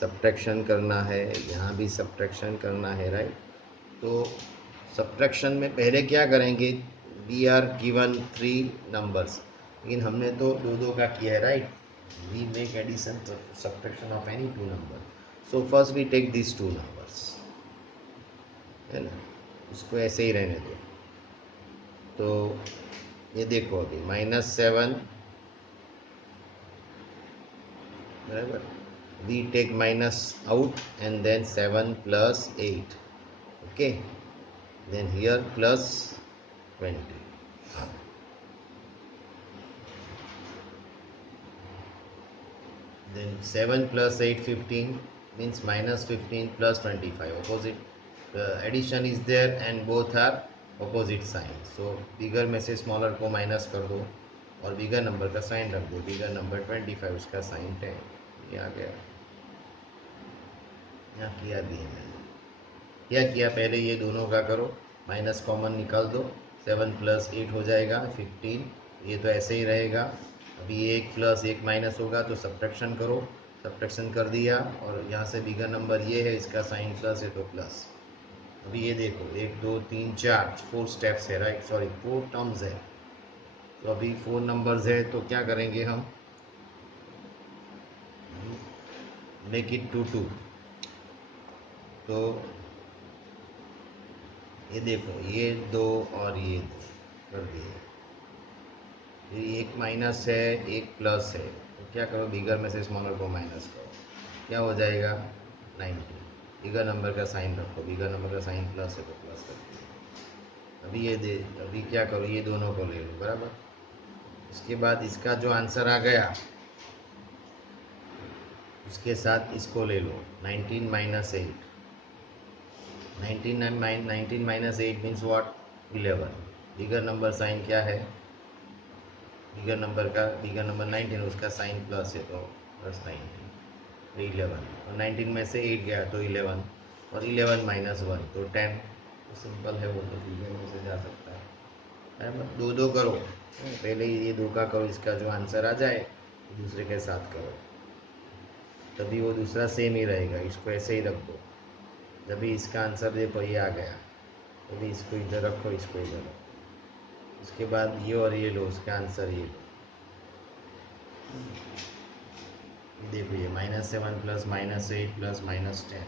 subtraction करना है, यहाँ भी subtraction करना है, right? तो subtraction में पहले क्या करेंगे? We are given 3 numbers, लेकिन हमने तो दो का किया है, right? We make addition subtraction of any 2 numbers. So first we take these 2 numbers, है ना? इसको ऐसे ही रहने दो. तो ये देखो अभी -7, बराबर, we take minus out and then 7 plus 8, okay, then here plus 20. Then 7 plus 8, 15, means -15 plus 25, opposite. Addition is there and both are opposite sign. So bigger में से smaller को minus कर दो और bigger number का sign रख दो. Bigger number 25, उसका sign 10. ये आ गया. यहाँ किया भी है मैंने. क्या किया? पहले ये दोनों का करो, माइनस कॉमन निकाल दो. 7 प्लस 8 हो जाएगा 15. ये तो ऐसे ही रहेगा. अभी 1 प्लस 1 माइनस होगा तो सब्ट्रैक्शन करो. सब्ट्रैक्शन कर दिया और यहाँ से बिगर नंबर ये है, इसका साइन प्लस है तो प्लस. अभी ये देखो 1 2 3 4 4 स्टेप्स है, राइट? सॉरी 4 टर्म्स है. तो अभी 4 नंबर्स है तो क्या करेंगे हम? Make it 2 2. तो ये देखो ये 2 और ये 2 कर दिए. ये एक माइनस है, एक प्लस है, तो क्या करो? बिगर में से स्मॉलर को माइनस करो. क्या हो जाएगा? 90. बिगर नंबर का साइन रखो. बिगर नंबर का साइन प्लस है तो प्लस रखो. अभी क्या करो? ये दोनों को ले लो, बराबर. उसके बाद इसका जो आंसर आ गया उसके साथ इसको ले लो. 19 minus 8. 19 minus 8 means what? 11. Bigger number sign क्या है? बिगर नंबर 19, उसका साइन प्लस है तो प्लस 19, तो 11. और 19 में से 8 गया तो 11, और 11 minus 1 तो 10. तो सिंपल है वो, तो बिगर में से जा सकता है. दो दो करो. पहले ये 2 का करो, इसका जो आंसर आ जाए दूसरे के साथ करो, तभी वो दूसरा सेम ही रहेगा. इसको ऐसे ही रख दो. जब भी इसका आंसर देखो ये आ गया, तभी इसको इधर रखो, इसको इधर रखो. उसके बाद ये और ये लो, उसका आंसर ये लो. देखो ये -7 plus -8 plus -10.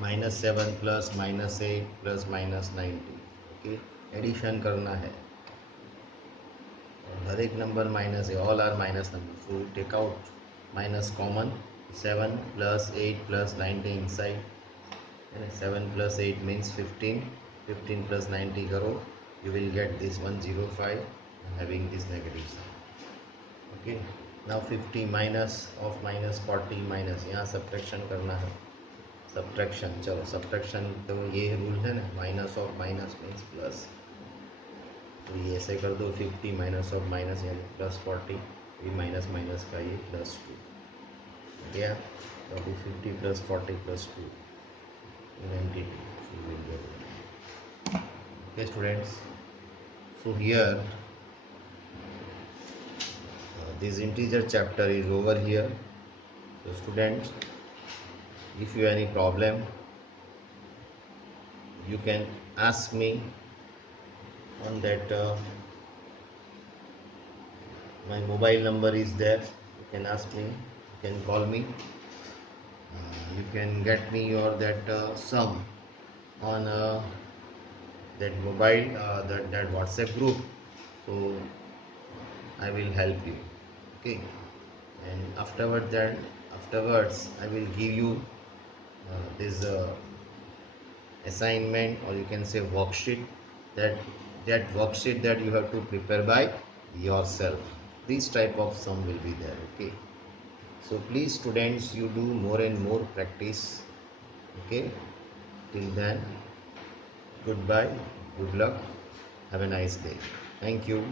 -7 plus -8 plus -90. Okay, addition करना है. हर एक नंबर माइनस है, all are minus number. So take out minus common. 7 plus 8 plus 90 inside. 7 plus 8 means 15. 15 plus 90 करो, you will get this 105 having this negative sign. Okay, now 50 minus of -40 minus, यहाँ subtraction करना है. Subtraction, चलो subtraction तो ये rule है ना, minus of minus means plus. तो ये ऐसे कर दो. 50 माइनस ऑफ माइनस यानी +40. ये माइनस माइनस का ये +2 गया. तो अभी 50 + 40 + 2 92. So we will get it. Okay students, so here this integer chapter is over here. So students, if you have any problem you can ask me on that. My mobile number is there, you can ask me, you can call me. You can get me your that sum on that mobile, that WhatsApp group. So I will help you. Okay, and afterwards I will give you this assignment, or you can say worksheet. That worksheet that you have to prepare by yourself. This type of sum will be there. Okay, so please students, you do more and more practice. Okay, till then, goodbye, good luck, have a nice day. Thank you.